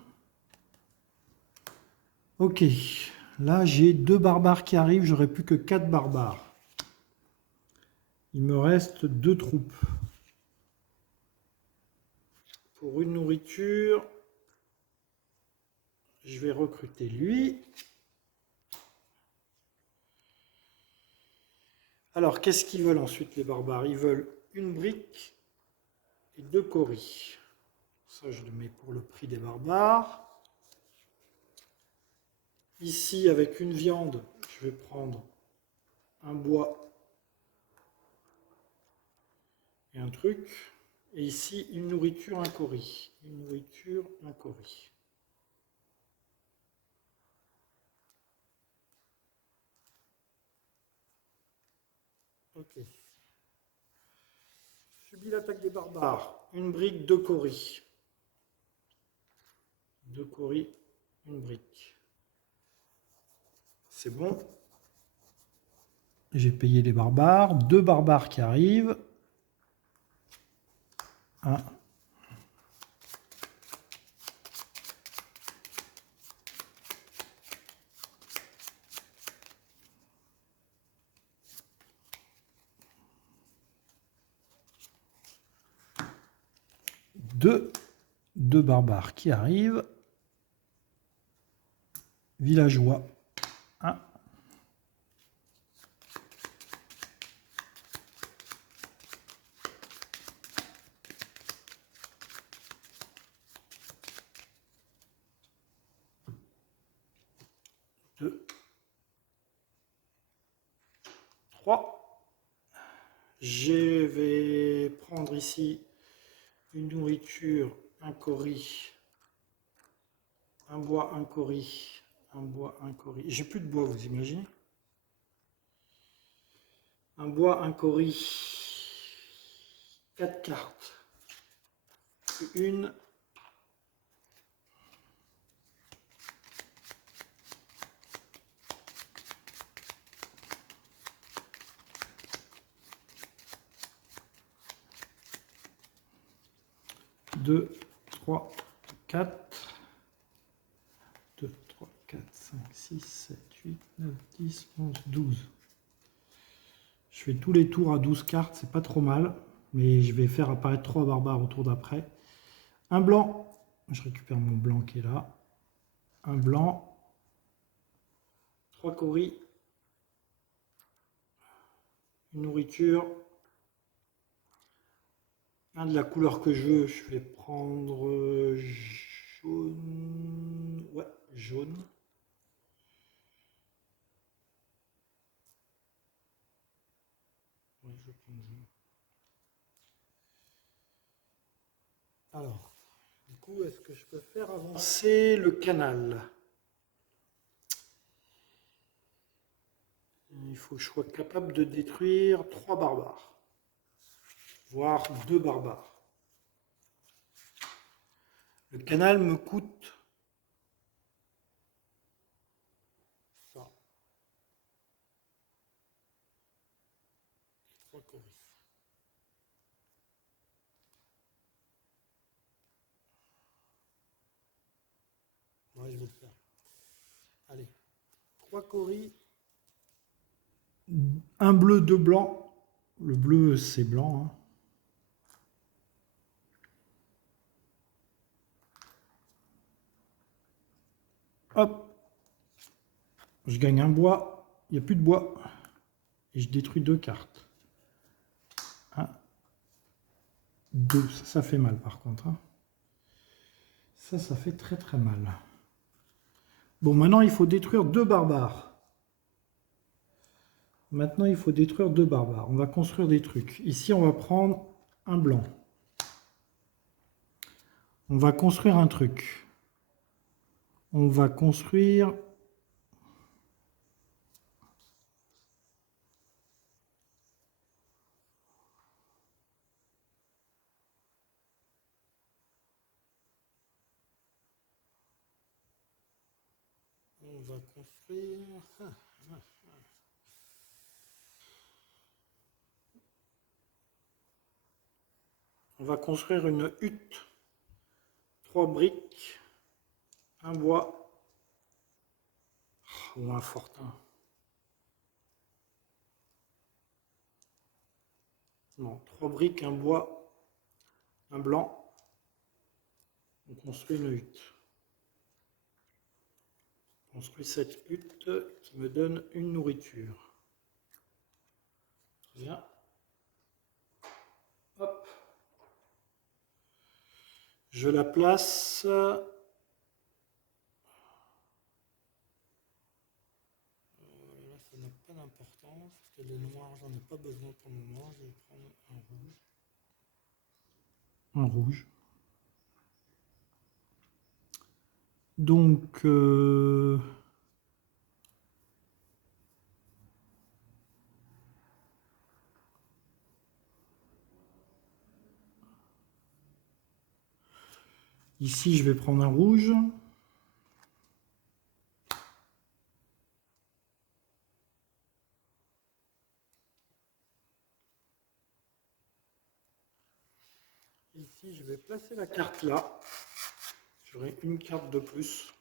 Ok. Là, j'ai 2 barbares qui arrivent. J'aurais plus que 4 barbares. Il me reste 2 troupes. Pour une nourriture, je vais recruter lui. Alors, qu'est-ce qu'ils veulent ensuite, les barbares? Ils veulent une brique et 2 coris. Ça, je le mets pour le prix des barbares. Ici, avec une viande, je vais prendre un bois et un truc. Et ici, une nourriture, un cori. Une nourriture, un cori. Ok. Subis l'attaque des barbares. Une brique, 2 coris. 2 coris, une brique. C'est bon. J'ai payé les barbares. 2 barbares qui arrivent. 1. Deux barbares qui arrivent. Villageois. 1. 2. 3. Je vais prendre ici une nourriture, un cori, un bois, un cori, un bois, un cori. J'ai plus de bois, vous imaginez? Un bois, un cori, 4 cartes. Une. Deux, 3, 4. 2, 3, 4, 5, 6, 7, 8, 9, 10, 11, 12. Je fais tous les tours à 12 cartes, c'est pas trop mal. Mais je vais faire apparaître 3 barbares au tour d'après. Un blanc. Je récupère mon blanc qui est là. Un blanc. 3 coris. Une nourriture. Un de la couleur que je veux, je vais prendre jaune. Ouais, jaune. Ouais, je vais prendre jaune. Alors, du coup, est-ce que je peux faire avancer le canal? Il faut que je sois capable de détruire 3 barbares, voire 2 barbares. Le canal me coûte ça. 3 coris. Ouais, je vais le faire. Allez, 3 coris. Un bleu, 2 blancs. Le bleu, c'est blanc. Hein. Hop. Je gagne un bois. Il n'y a plus de bois. Et je détruis 2 cartes. 1, 2. Ça fait mal par contre. Hein. Ça fait très très mal. Bon, maintenant, il faut détruire 2 barbares. Maintenant, il faut détruire 2 barbares. On va construire des trucs. Ici, on va prendre un blanc. On va construire un truc. On va construire... On va construire. On va construire une hutte. 3 briques, un bois ou un fortin. Non, 3 briques, un bois, un blanc. On construit une hutte. On construit cette hutte qui me donne une nourriture. Très bien. Hop. Je la place. Là, ça n'a pas d'importance, parce que le noir, j'en ai pas besoin pour le moment. Je vais prendre un rouge. Un rouge. Donc, ici, je vais prendre un rouge. Ici, je vais placer la carte là. J'aurai une carte de plus.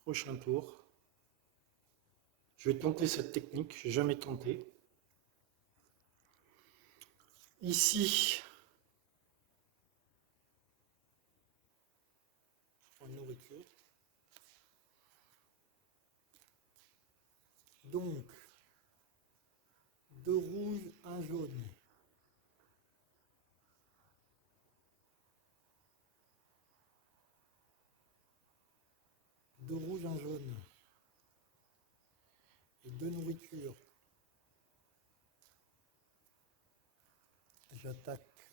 Prochain tour. Je vais tenter cette technique, je n'ai jamais tenté. Ici, je prends une nourriture. Donc, 2 rouges, un jaune. Deux rouges, un jaune. Et 2 nourritures. J'attaque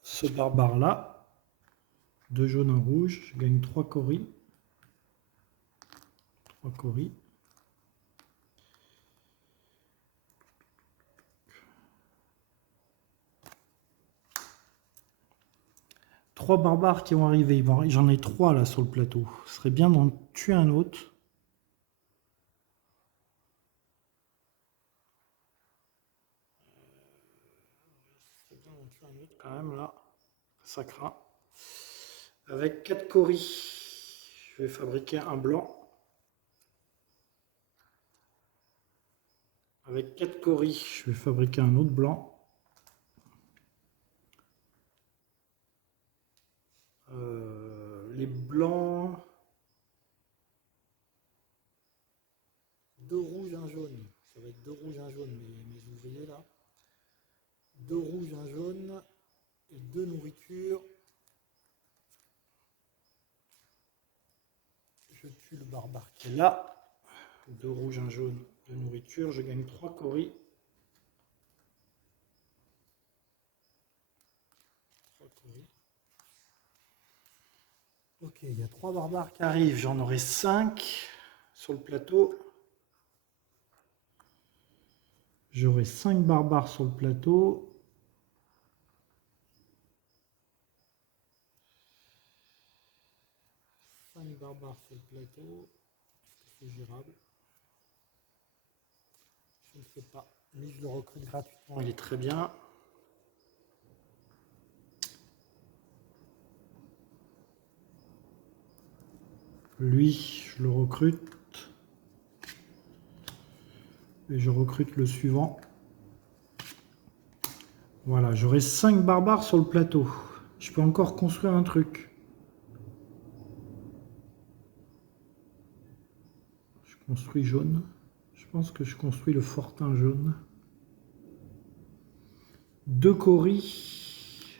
ce barbare là. 2 jaunes, un rouge. Je gagne 3 coris. 3 coris. Trois barbares qui vont arriver. J'en ai 3 là sur le plateau. Ce serait bien d'en tuer un autre. Quand même là, ça craint. Avec 4 coris, je vais fabriquer un blanc. Avec 4 coris, je vais fabriquer un autre blanc. Les blancs. 2 rouges, un jaune. Ça va être 2 rouges, un jaune, mes ouvriers là. 2 rouges, un jaune et 2 nourritures. Je tue le barbare qui est là. 2 rouges, un jaune, 2 nourritures. Je gagne 3 coris. 3 coris. Ok, il y a 3 barbares qui arrivent. J'en aurai 5 sur le plateau. J'aurai 5 barbares sur le plateau. Barbares sur le plateau. Est-ce que c'est gérable? Je ne sais pas. Lui, je le recrute gratuitement. Il est très bien. Lui, je le recrute. Et je recrute le suivant. Voilà, j'aurai 5 barbares sur le plateau. Je peux encore construire un truc. Je construis jaune. Je pense que je construis le fortin jaune. 2 coris.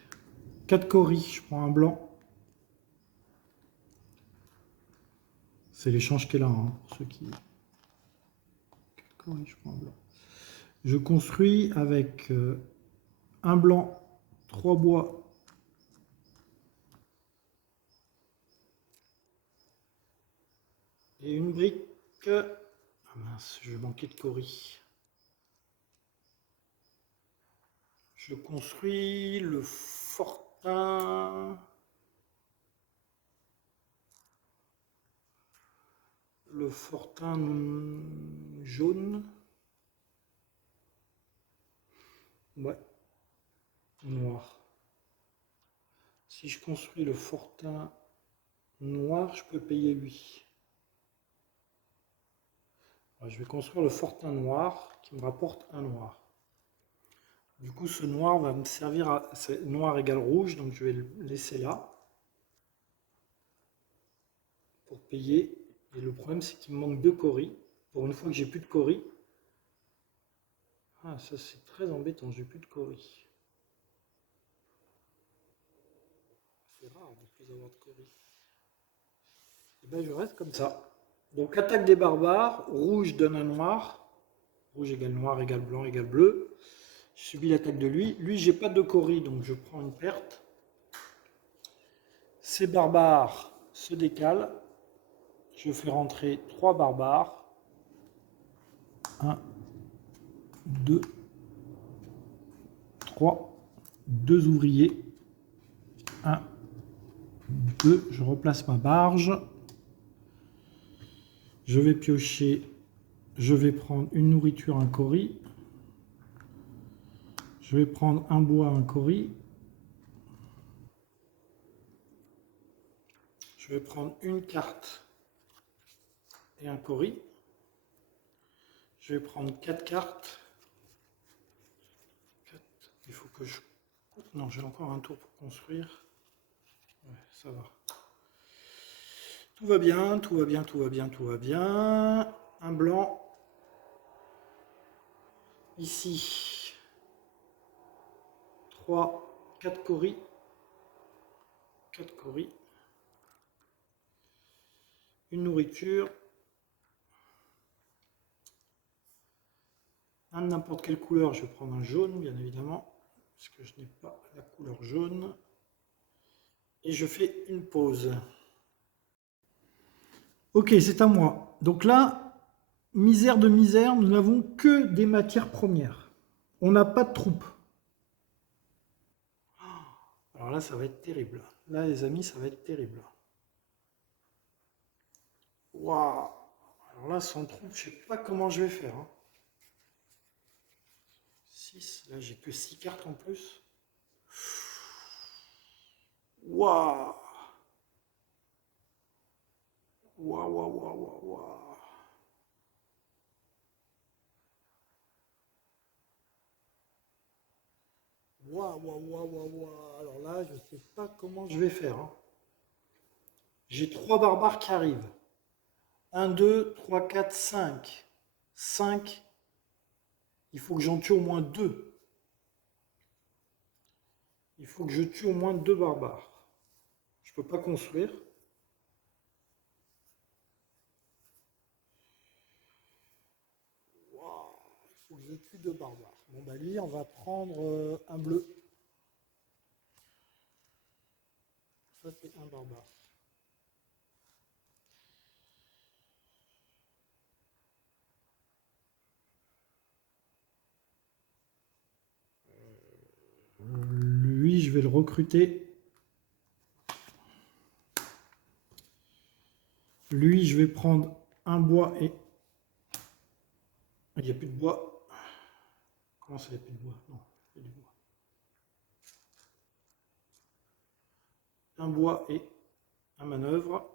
4 coris. Je prends un blanc. C'est l'échange qui est là, hein, pour ceux qui... 4 coris, je prends un blanc. Je construis avec un blanc, 3 bois. Et une brique. Ah mince, je vais manquer de coris. Je construis le fortin. le fortin jaune. Ouais, noir. Si je construis le fortin noir, je peux payer 8. Alors, je vais construire le fortin noir qui me rapporte un noir. Du coup, ce noir va me servir à... C'est noir égale rouge, donc je vais le laisser là pour payer. Et le problème, c'est qu'il me manque 2 coris. Pour une fois que j'ai plus de coris. Ah, ça c'est très embêtant, j'ai plus de coris. C'est rare de plus avoir de coris. Et ben je reste comme ça. Donc attaque des barbares, rouge donne un noir. Rouge égale noir égale blanc égale bleu. Je subis l'attaque de lui. Lui, j'ai pas de coris, donc je prends une perte. Ces barbares se décalent. Je fais rentrer 3 barbares. 1, 2, 3. 2 ouvriers. 1, 2. Je replace ma barge. Je vais piocher. Je vais prendre une nourriture, un cori. Je vais prendre un bois, un cori. Je vais prendre une carte et un cori. Je vais prendre 4 cartes. 4. Il faut que je... Non, j'ai encore un tour pour construire. Ouais, ça va. Tout va bien, tout va bien, tout va bien, tout va bien. Un blanc. Ici. 3, 4 coris. 4 coris. Une nourriture. Un de n'importe quelle couleur, je vais prendre un jaune, bien évidemment, parce que je n'ai pas la couleur jaune. Et je fais une pause. Ok, c'est à moi. Donc là, misère de misère, nous n'avons que des matières premières. On n'a pas de troupes. Alors là, ça va être terrible. Là, les amis, ça va être terrible. Waouh! Alors là, sans troupes, je ne sais pas comment je vais faire. 6, là, j'ai que 6 cartes en plus. Waouh! Waouh, waouh, waouh, waouh, waouh. Waouh, waouh, waouh, waouh, waouh. Alors là, je ne sais pas comment je vais faire. J'ai 3 barbares qui arrivent. 1, 2, 3, 4, 5. 5. Il faut que j'en tue au moins 2. Il faut que je tue au moins 2 barbares. Je ne peux pas construire. Waouh, il faut que je tue 2 barbares. Bon, bah lui, on va prendre un bleu. Ça, c'est un barbare. Lui, je vais le recruter. Lui, je vais prendre un bois et... Il n'y a plus de bois. Comment ça, il n'y a plus de bois? Non, il y a du bois. Un bois et un manœuvre.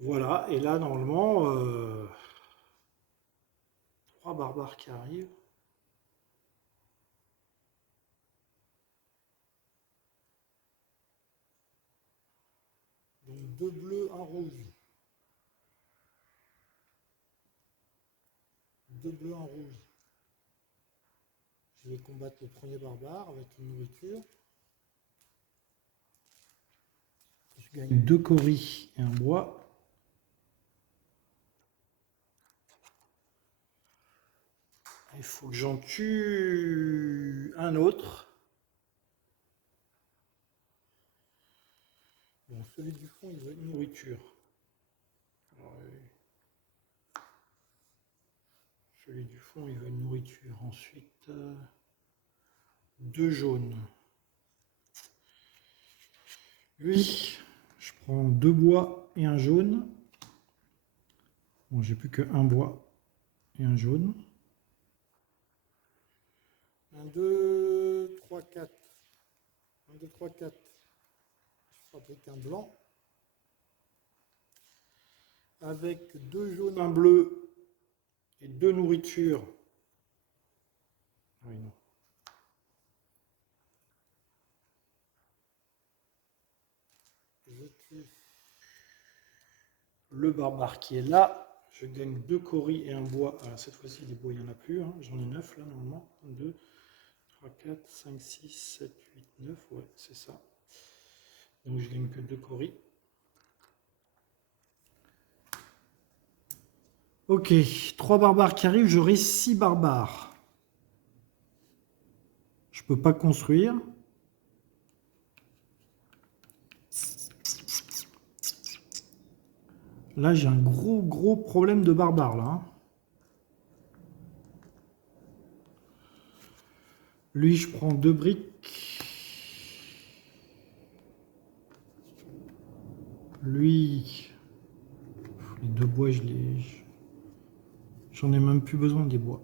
Voilà, et là, normalement, 3 barbares qui arrivent. Donc 2 bleus, un rouge. 2 bleus, un rouge. Je vais combattre le premier barbare avec une nourriture. Je gagne 2 coris et un bois. Il faut que j'en tue un autre. Bon, celui du fond, il veut une nourriture. Celui du fond, il veut une nourriture. Ensuite, 2 jaunes. Lui, je prends 2 bois et un jaune. Bon, j'ai plus qu'un bois et un jaune. 1, 2, 3, 4. 1, 2, 3, 4. Je fabrique un blanc. Avec 2 jaunes, un bleu et 2 nourritures. Ah oui, non. Je tue le barbare qui est là. Je gagne 2 coris et un bois. Alors, cette fois-ci, des bois, il n'y en a plus. Hein. J'en ai 9 là, normalement. 1, 2, 3, 4, 5, 6, 7, 8, 9. Ouais, c'est ça. Donc, je gagne que 2 coris. Ok, 3 barbares qui arrivent. J'aurai 6 barbares. Je peux pas construire. Là, j'ai un gros problème de barbare là. Hein. Lui, je prends 2 briques. Lui, les 2 bois, j'en ai même plus besoin des bois.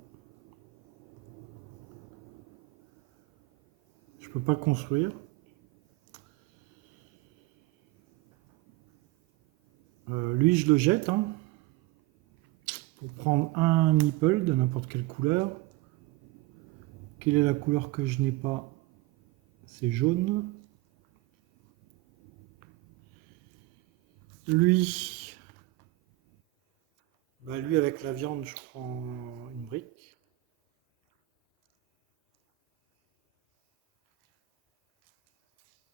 Je peux pas construire. Lui, je le jette. Hein, pour prendre un meeple de n'importe quelle couleur. Quelle est la couleur que je n'ai pas? C'est jaune. Lui, lui avec la viande, je prends une brique.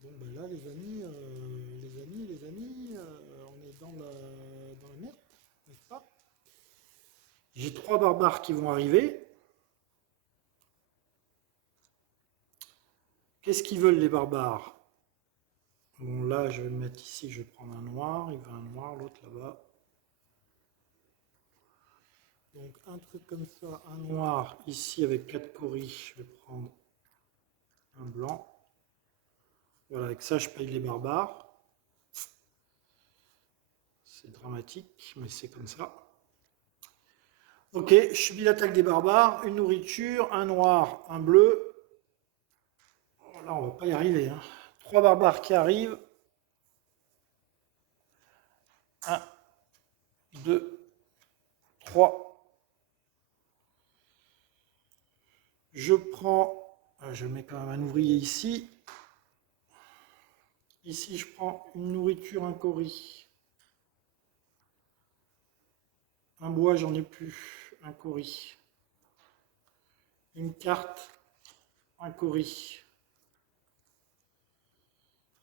Bon là les amis, on est dans la merde, n'est-ce pas? J'ai 3 barbares qui vont arriver. Qu'est-ce qu'ils veulent les barbares? Bon là je vais me mettre ici, je vais prendre un noir, il veut un noir, l'autre là-bas. Donc un truc comme ça, un noir ici avec 4 coris, je vais prendre un blanc. Voilà, avec ça je paye les barbares. C'est dramatique, mais c'est comme ça. Ok, je subis l'attaque des barbares, une nourriture, un noir, un bleu. Là on va pas y arriver. Hein. 3 barbares qui arrivent. 1, 2, 3. Je prends, je mets quand même un ouvrier ici. Ici, je prends une nourriture, un coris. Un bois, j'en ai plus. Un coris. Une carte, un coris.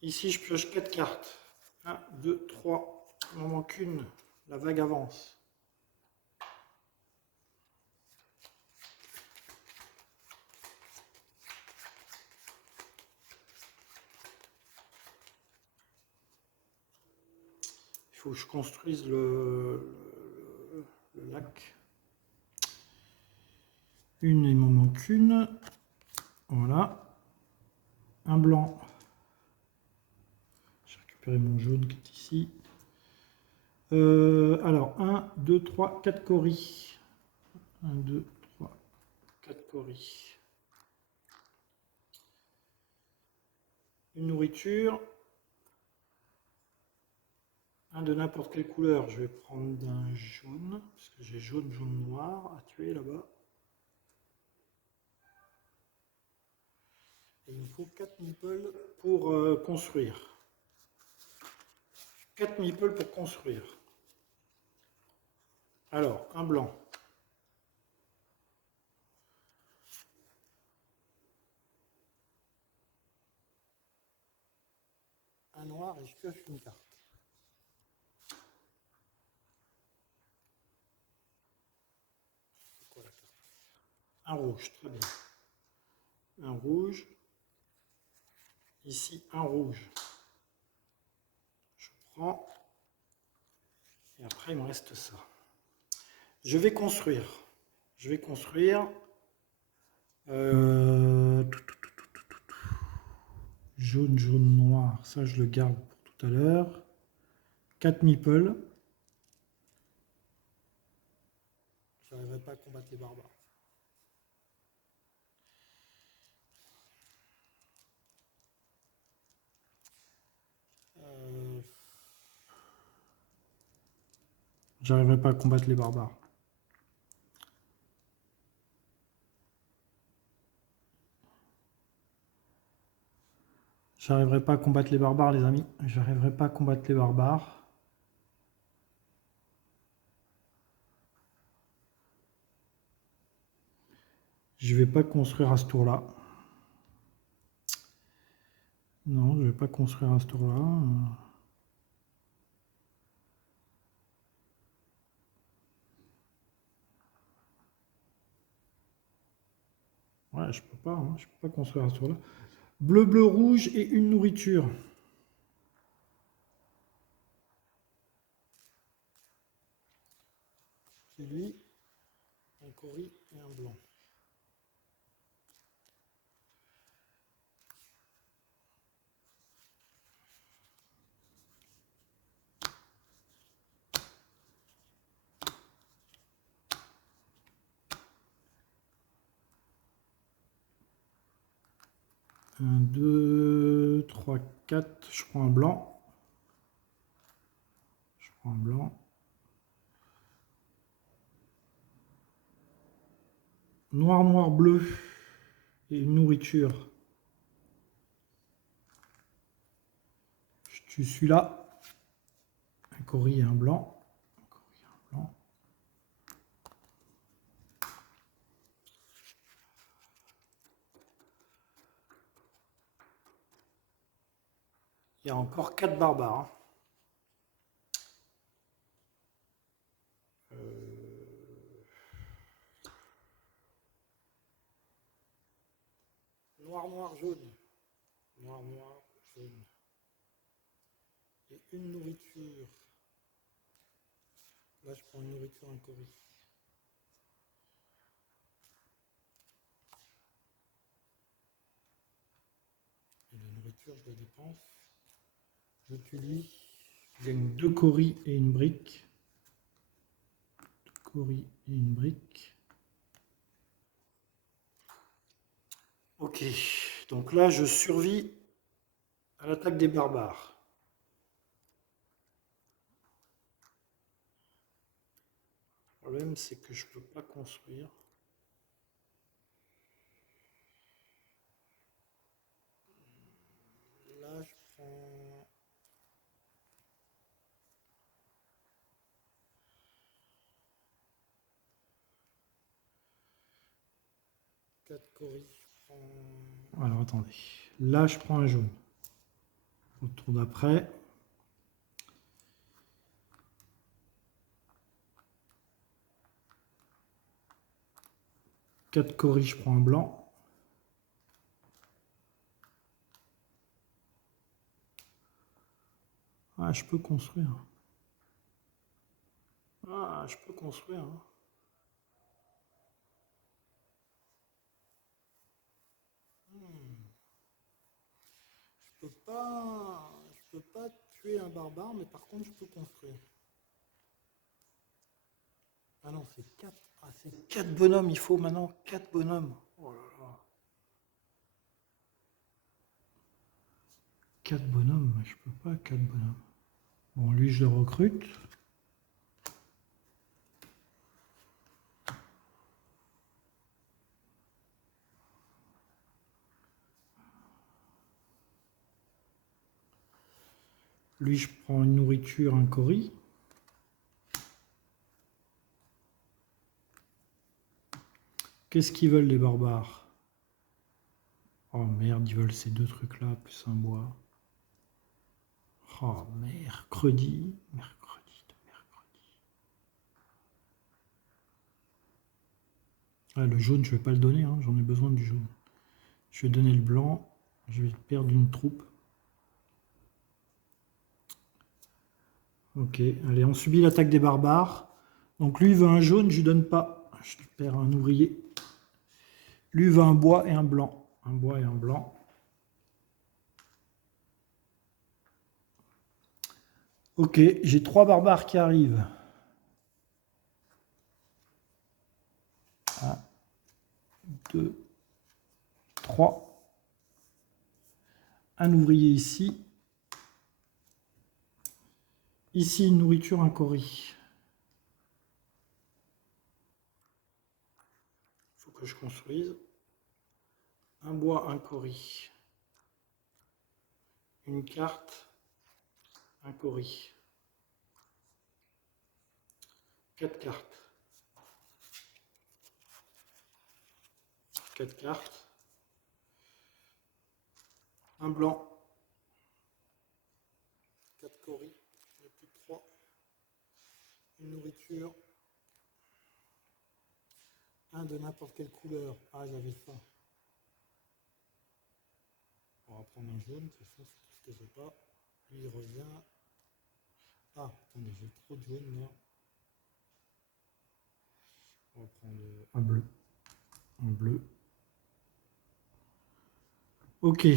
Ici, je pioche 4 cartes. 1, 2, 3. Il m'en manque une. La vague avance. Il faut que je construise le lac. Une, il m'en manque une. Voilà. Un blanc. J'ai récupéré mon jaune qui est ici. Alors, 1, 2, 3, 4 coris. 1, 2, 3, 4 coris. Une nourriture. Un de n'importe quelle couleur. Je vais prendre d'un jaune. Parce que j'ai jaune, jaune, noir à tuer là-bas. Et il me faut 4 meeples pour construire. 4 meeples pour construire. Alors, un blanc. Un noir et je pioche une carte. C'est quoi la carte? Un rouge, très bien. Un rouge. Ici, un rouge. Je prends. Et après, il me reste ça. Je vais construire. Je vais construire. Jaune, jaune, noir. Ça, je le garde pour tout à l'heure. 4 meeples. Je n'arriverai pas à combattre les barbares. J'arriverai pas à combattre les barbares. J'arriverai pas à combattre les barbares, les amis. J'arriverai pas à combattre les barbares. Je vais pas construire à ce tour-là. Non, je vais pas construire à ce tour-là. Ouais, je peux pas. Hein, je peux pas construire à ce tour-là. Bleu, bleu, rouge et une nourriture. C'est lui, un cori et un blanc. Un, 2, 3, 4. Je prends un blanc. Je prends un blanc. Noir, noir, bleu et une nourriture. Je tue celui-là. Un cori et un blanc. Un cori et un blanc. Il y a encore 4 barbares. Hein. Noir, noir, jaune. Noir, noir, jaune. Et une nourriture. Là, je prends une nourriture, un cori. Et la nourriture, je la dépense. Je tue lui. Je gagne 2 coris et une brique. 2 coris et une brique. Ok, donc là, je survis à l'attaque des barbares. Le problème, c'est que je peux pas construire. Là, je prends... Alors attendez, là je prends un jaune. Au tour d'après. Quatre coris, je prends un blanc. Ah, je peux construire. Ah, je peux construire. Je peux pas tuer un barbare, mais par contre, je peux construire. Ah non, c'est 4. Ah, c'est 4 bonhommes. Il faut maintenant 4 bonhommes. Oh là là. 4 bonhommes. Je peux pas 4 bonhommes. Bon, lui, je le recrute. Lui, je prends une nourriture, un cori. Qu'est-ce qu'ils veulent, les barbares? Oh merde, ils veulent ces deux trucs-là, plus un bois. Oh, mercredi. Ah, le jaune, je vais pas le donner, hein, j'en ai besoin du jaune. Je vais donner le blanc, je vais perdre une troupe. Ok, allez, on subit l'attaque des barbares. Donc lui, il veut un jaune, je lui donne pas. Je perds un ouvrier. Lui veut un bois et un blanc. Un bois et un blanc. Ok, j'ai 3 barbares qui arrivent. 1, 2, 3. Un ouvrier ici. Ici, une nourriture, un cori. Il faut que je construise. Un bois, un cori. Une carte, un cori. 4 cartes. 4 cartes. Un blanc. 4 coris. Il n'y a plus que 3. Une nourriture. Un de n'importe quelle couleur. Ah, j'avais faim. On va prendre un jaune, de toute façon, c'est tout ce que j'ai pas. Lui, il revient. Ah, attendez, j'ai trop de jaune là. On va prendre un bleu. Un bleu. Ok.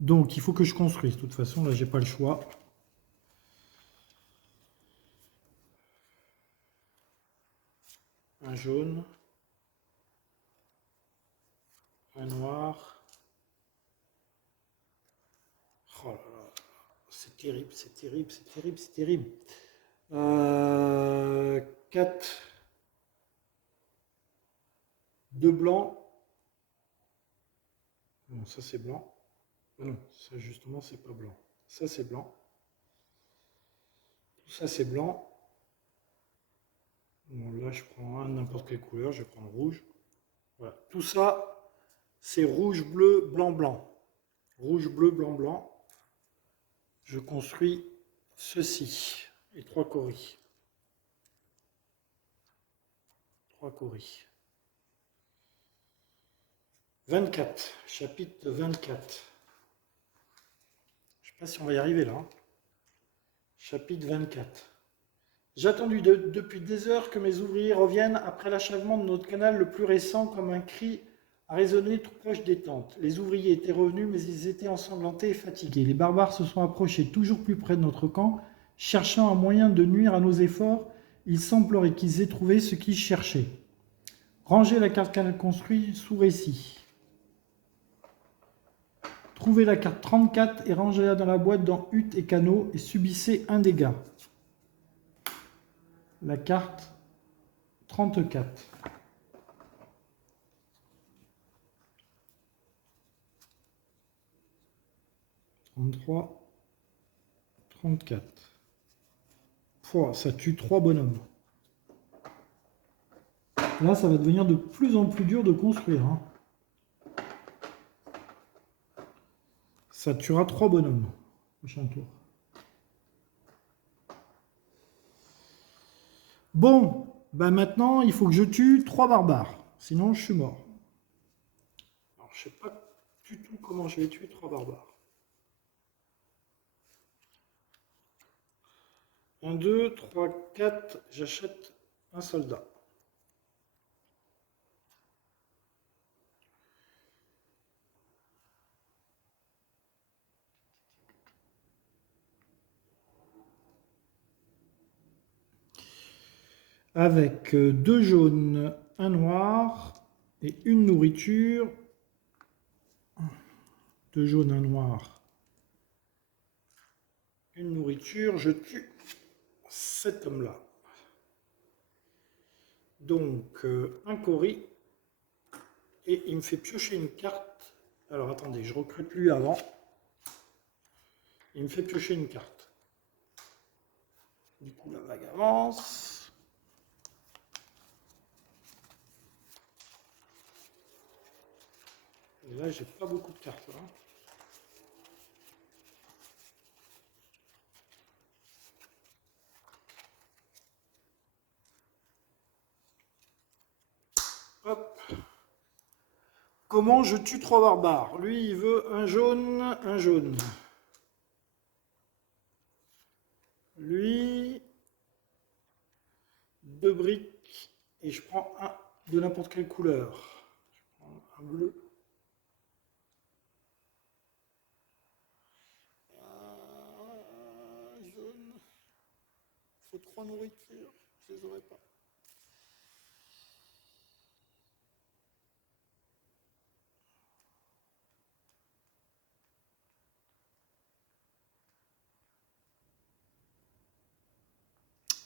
Donc, il faut que je construise. De toute façon, là, j'ai pas le choix. Un jaune. Un noir. Oh là là. C'est terrible, c'est terrible, c'est terrible, c'est terrible. 4 2 blancs. Non, ça c'est blanc. Ah non, ça justement c'est pas blanc. Ça c'est blanc. Tout ça c'est blanc. Bon, là je prends un n'importe quelle couleur, je vais prendre rouge. Voilà. Tout ça c'est rouge, bleu, blanc, blanc. Rouge, bleu, blanc, blanc. Je construis ceci. Et 3 coris. 3 coris. 24. Chapitre 24. Je ne sais pas si on va y arriver là. Hein. Chapitre 24. J'ai attendu depuis des heures que mes ouvriers reviennent après l'achèvement de notre canal le plus récent, comme un cri a résonné tout proche des tentes. Les ouvriers étaient revenus, mais ils étaient ensanglantés et fatigués. Les barbares se sont approchés toujours plus près de notre camp, cherchant un moyen de nuire à nos efforts. Il semblerait qu'ils aient trouvé ce qu'ils cherchaient. Rangez la carte canal construit sous récit. Trouvez la carte 34 et rangez-la dans la boîte dans hutte et canot et subissez un dégât. La carte 34. 33. 34. Pouah, ça tue 3 bonhommes. Là, ça va devenir de plus en plus dur de construire. Hein. Ça tuera 3 bonhommes. Prochain tour. Bon, bah maintenant, il faut que je tue 3 barbares. Sinon, je suis mort. Alors, je sais pas du tout comment je vais tuer 3 barbares. 1, 2, 3, 4, j'achète un soldat. Avec 2 jaunes, un noir et une nourriture. 2 jaunes, un noir, une nourriture, je tue cet homme-là. Donc, un cori, et il me fait piocher une carte. Alors, attendez, je recrute lui avant. Il me fait piocher une carte. Du coup, la vague avance. Et là, j'ai pas beaucoup de cartes. Hein. Hop. Comment je tue 3 barbares? Lui, il veut un jaune, un jaune. Lui, 2 briques, et je prends un de n'importe quelle couleur. Je prends un bleu. faut 3 nourritures. Je les aurais pas.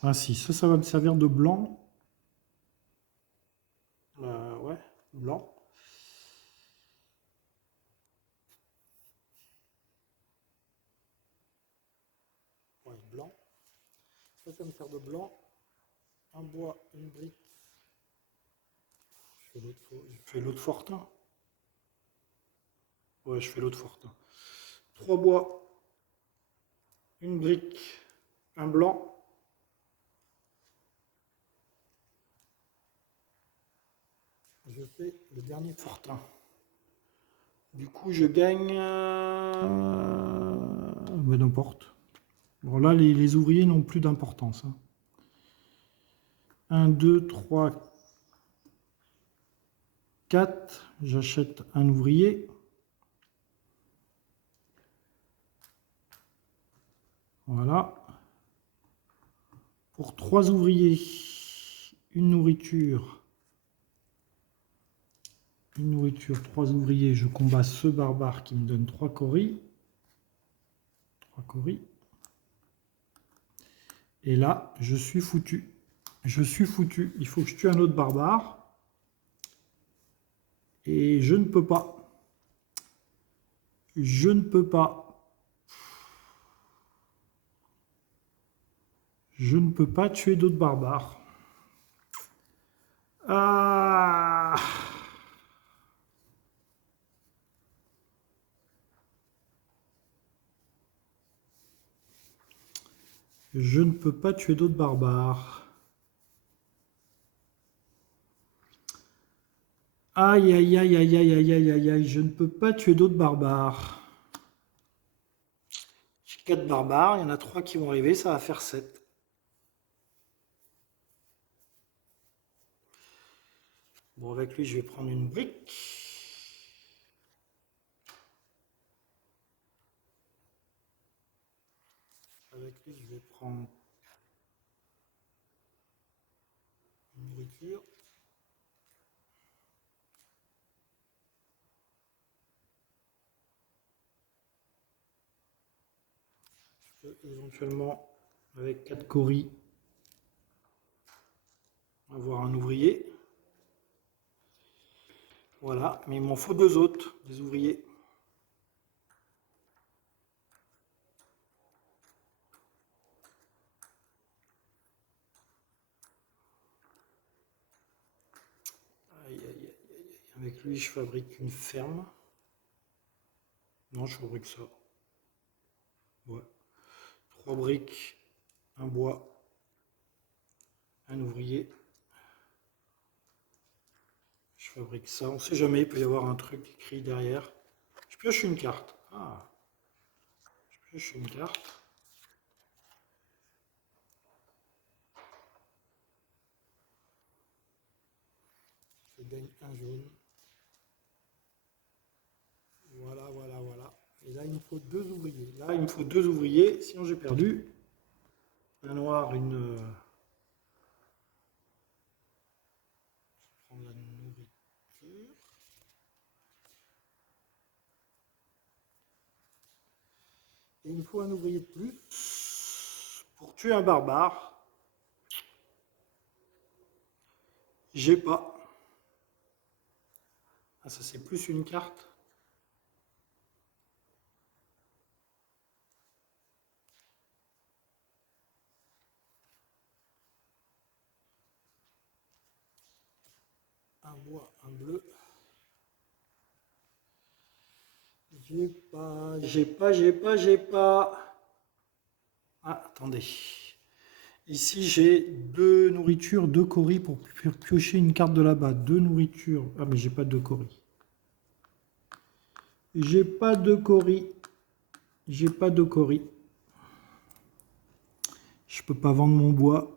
Ah si, ça va me servir de blanc. Ouais, blanc. Ouais, blanc. Ça va me faire de blanc. Un bois, une brique. Je fais l'autre fortin. Ouais, je fais l'autre fortin. 3 bois, une brique, un blanc. Je fais le dernier fortin. Du coup, je gagne... ben, n'importe. Bon, là, les ouvriers n'ont plus d'importance. 1, 2, 3, 4. J'achète un ouvrier. Voilà. Pour 3 ouvriers, une nourriture. Une nourriture, 3 ouvriers. Je combats ce barbare qui me donne 3 coris. 3 coris. Et là, je suis foutu. Je suis foutu. Il faut que je tue un autre barbare. Et je ne peux pas. Je ne peux pas. Je ne peux pas tuer d'autres barbares. Ah! Je ne peux pas tuer d'autres barbares. Aïe, aïe, aïe, aïe, aïe, aïe, aïe, aïe, aïe, je ne peux pas tuer d'autres barbares. J'ai 4 barbares, il y en a 3 qui vont arriver, ça va faire 7. Bon, avec lui, je vais prendre une brique. Avec lui, je vais prendre une nourriture. Je peux éventuellement, avec 4 coris, avoir un ouvrier. Voilà, mais il m'en faut 2 autres, des ouvriers. Aïe, aïe, aïe, aïe. Avec lui, je fabrique une ferme. Non, je fabrique ça. Ouais. 3 briques, un bois, un ouvrier. Je fabrique ça. On ne sait jamais, il peut y avoir un truc écrit derrière. Je pioche une carte. Ah, je pioche une carte. Je gagne un jaune. Voilà, voilà, voilà. Et là, il me faut 2 ouvriers. Là, il me faut 2 ouvriers, sinon j'ai perdu. Un noir, une... Je prends la nourriture. Et il me faut un ouvrier de plus pour tuer un barbare. J'ai pas. Ah, ça c'est plus une carte. Un bois, un bleu. J'ai pas. Ah, attendez. Ici, j'ai 2 nourritures, 2 coris pour piocher une carte de là-bas. 2 nourritures. Ah, mais j'ai pas de coris. J'ai pas de coris. J'ai pas de coris. Je peux pas vendre mon bois.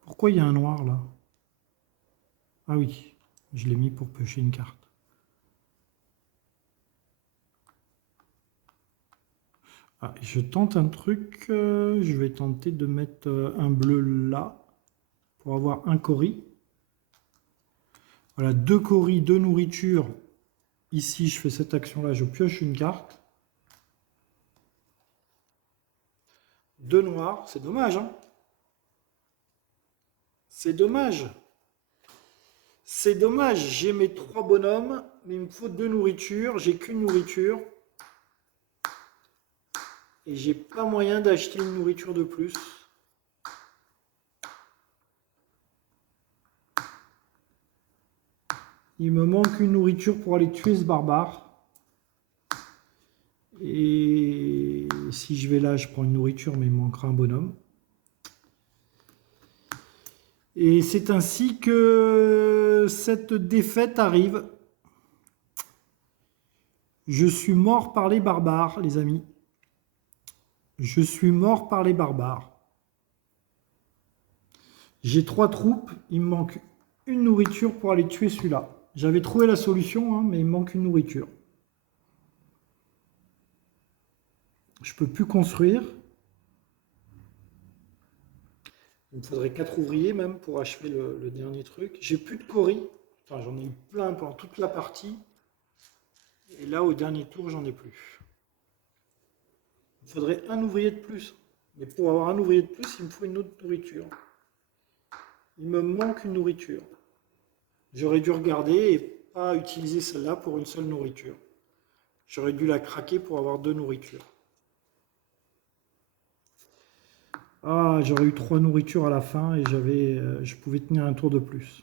Pourquoi il y a un noir là? Ah oui, je l'ai mis pour piocher une carte. Ah, je tente un truc. Je vais tenter de mettre un bleu là pour avoir un cori. Voilà, deux coris, deux nourritures. Ici, je fais cette action-là, je pioche une carte. Deux noirs, c'est dommage, hein? C'est dommage. C'est dommage, j'ai mes trois bonhommes, mais il me faut deux nourritures. J'ai qu'une nourriture. Et j'ai pas moyen d'acheter une nourriture de plus. Il me manque une nourriture pour aller tuer ce barbare. Et si je vais là, je prends une nourriture, mais il me manquera un bonhomme. Et c'est ainsi que cette défaite arrive. Je suis mort par les barbares, les amis. Je suis mort par les barbares. J'ai trois troupes, il me manque une nourriture pour aller tuer celui-là. J'avais trouvé la solution, hein, mais il me manque une nourriture. Je peux plus construire. Il me faudrait 4 ouvriers même pour achever le dernier truc. J'ai plus de coris. Enfin, j'en ai eu plein pendant toute la partie. Et là, au dernier tour, j'en ai plus. Il me faudrait un ouvrier de plus. Mais pour avoir un ouvrier de plus, il me faut une autre nourriture. Il me manque une nourriture. J'aurais dû regarder et pas utiliser celle-là pour une seule nourriture. J'aurais dû la craquer pour avoir deux nourritures. Ah, j'aurais eu trois nourritures à la fin et je pouvais tenir un tour de plus.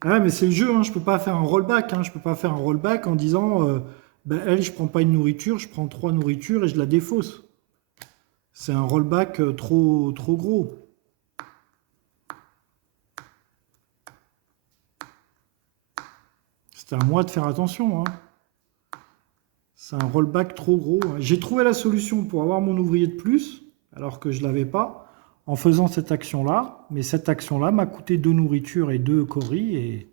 Ah, mais c'est le jeu, hein, je peux pas faire un rollback. Hein, je peux pas faire un rollback en disant ben, elle, je prends pas une nourriture, je prends trois nourritures et je la défausse. C'est un rollback trop gros. C'était à moi de faire attention. Hein. C'est un rollback trop gros. Hein. J'ai trouvé la solution pour avoir mon ouvrier de plus, alors que je ne l'avais pas, en faisant cette action-là. Mais cette action-là m'a coûté deux nourritures et deux coris.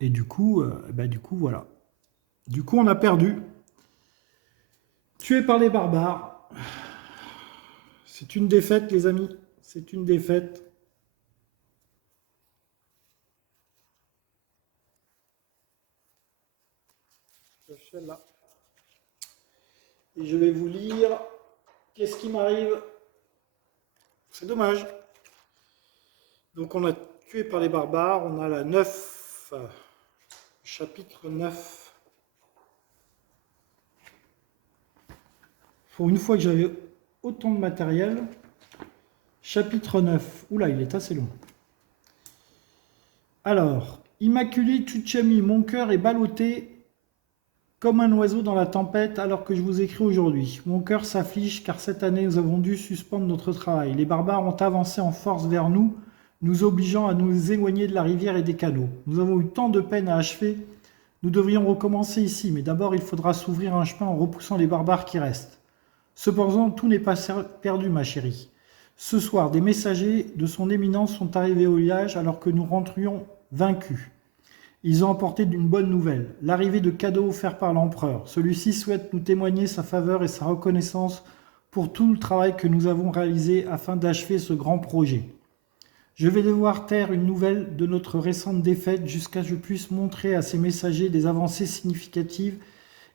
Et du coup, voilà. Du coup, on a perdu. Tué par les barbares. C'est une défaite, les amis. C'est une défaite. Là. Et je vais vous lire. Qu'est-ce qui m'arrive? C'est dommage. Donc on a tué par les barbares. On a la 9. Chapitre 9. Pour une fois que j'avais autant de matériel. Chapitre 9. Oula, il est assez long. Alors, Immaculé Tchouchami, mon cœur est ballotté comme un oiseau dans la tempête alors que je vous écris aujourd'hui. Mon cœur s'afflige car cette année nous avons dû suspendre notre travail. Les barbares ont avancé en force vers nous, nous obligeant à nous éloigner de la rivière et des canaux. Nous avons eu tant de peine à achever. Nous devrions recommencer ici, mais d'abord il faudra s'ouvrir un chemin en repoussant les barbares qui restent. Cependant, tout n'est pas perdu, ma chérie. Ce soir, des messagers de son éminence sont arrivés au village alors que nous rentrions vaincus. Ils ont apporté d'une bonne nouvelle, l'arrivée de cadeaux offerts par l'empereur. Celui-ci souhaite nous témoigner sa faveur et sa reconnaissance pour tout le travail que nous avons réalisé afin d'achever ce grand projet. Je vais devoir taire une nouvelle de notre récente défaite jusqu'à ce que je puisse montrer à ces messagers des avancées significatives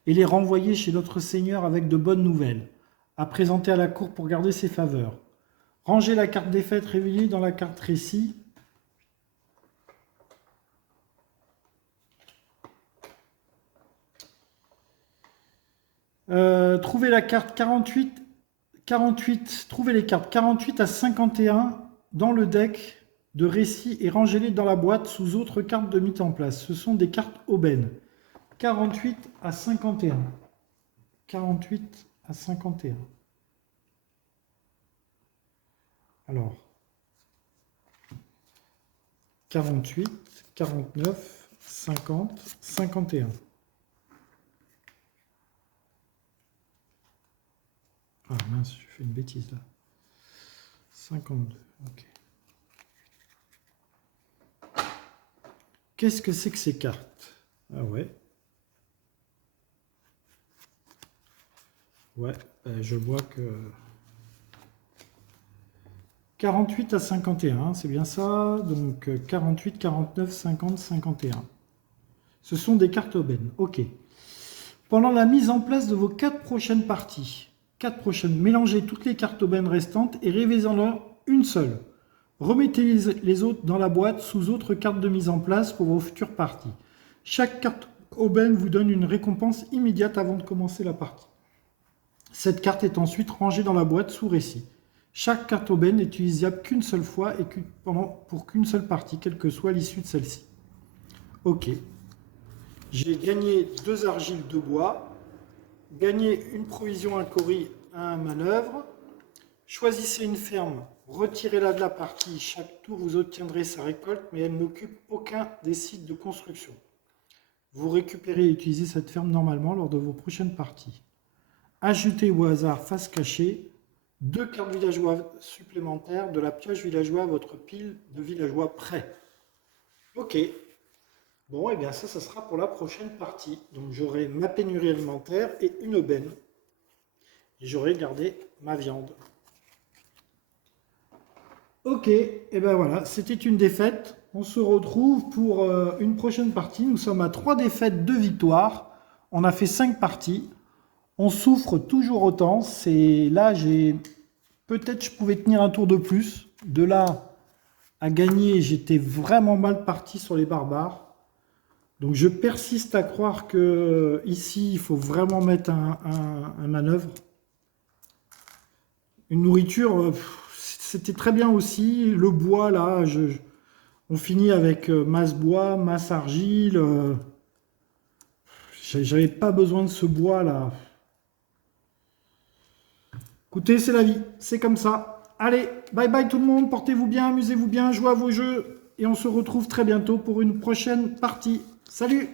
et les renvoyer chez notre Seigneur avec de bonnes nouvelles, à présenter à la cour pour garder ses faveurs. Rangez la carte défaite révélée dans la carte récit. Trouvez la carte 48, trouvez les cartes 48 à 51 dans le deck de récit et rangez-les dans la boîte sous autres cartes de mise en place. Ce sont des cartes aubaines. 48 à 51. 48 à 51. Alors, 48, 49, 50, 51. Ah mince, je fais une bêtise là. 52, ok. Qu'est-ce que c'est que ces cartes? Ah ouais. Ouais, je vois que 48 à 51, c'est bien ça. Donc 48, 49, 50, 51. Ce sont des cartes aubaines. Ok. Pendant la mise en place de vos 4 prochaines parties, mélangez toutes les cartes aubaines restantes et révisez-en une seule. Remettez les autres dans la boîte sous autres cartes de mise en place pour vos futures parties. Chaque carte aubaine vous donne une récompense immédiate avant de commencer la partie. Cette carte est ensuite rangée dans la boîte sous récit. Chaque carte aubaine n'est utilisable qu'une seule fois et pour qu'une seule partie, quelle que soit l'issue de celle-ci. Ok. J'ai gagné 2 argiles de bois, gagné une provision incorie à un manœuvre. Choisissez une ferme, retirez-la de la partie. Chaque tour, vous obtiendrez sa récolte, mais elle n'occupe aucun des sites de construction. Vous récupérez et utilisez cette ferme normalement lors de vos prochaines parties. Ajoutez au hasard face cachée 2 cartes villageois supplémentaires de la pioche villageois à votre pile de villageois prêts. Ok. Bon, et bien ça sera pour la prochaine partie. Donc j'aurai ma pénurie alimentaire et une aubaine. Et j'aurai gardé ma viande. Ok, et ben voilà, c'était une défaite. On se retrouve pour une prochaine partie. Nous sommes à 3 défaites, 2 victoires. On a fait 5 parties. On souffre toujours autant. C'est là, peut-être je pouvais tenir un tour de plus. De là à gagner, j'étais vraiment mal parti sur les barbares. Donc je persiste à croire que ici, il faut vraiment mettre un manœuvre. Une nourriture, c'était très bien aussi. Le bois, là, on finit avec masse bois, masse argile. J'avais pas besoin de ce bois, là. Écoutez, c'est la vie, c'est comme ça. Allez, bye bye tout le monde, portez-vous bien, amusez-vous bien, jouez à vos jeux. Et on se retrouve très bientôt pour une prochaine partie. Salut!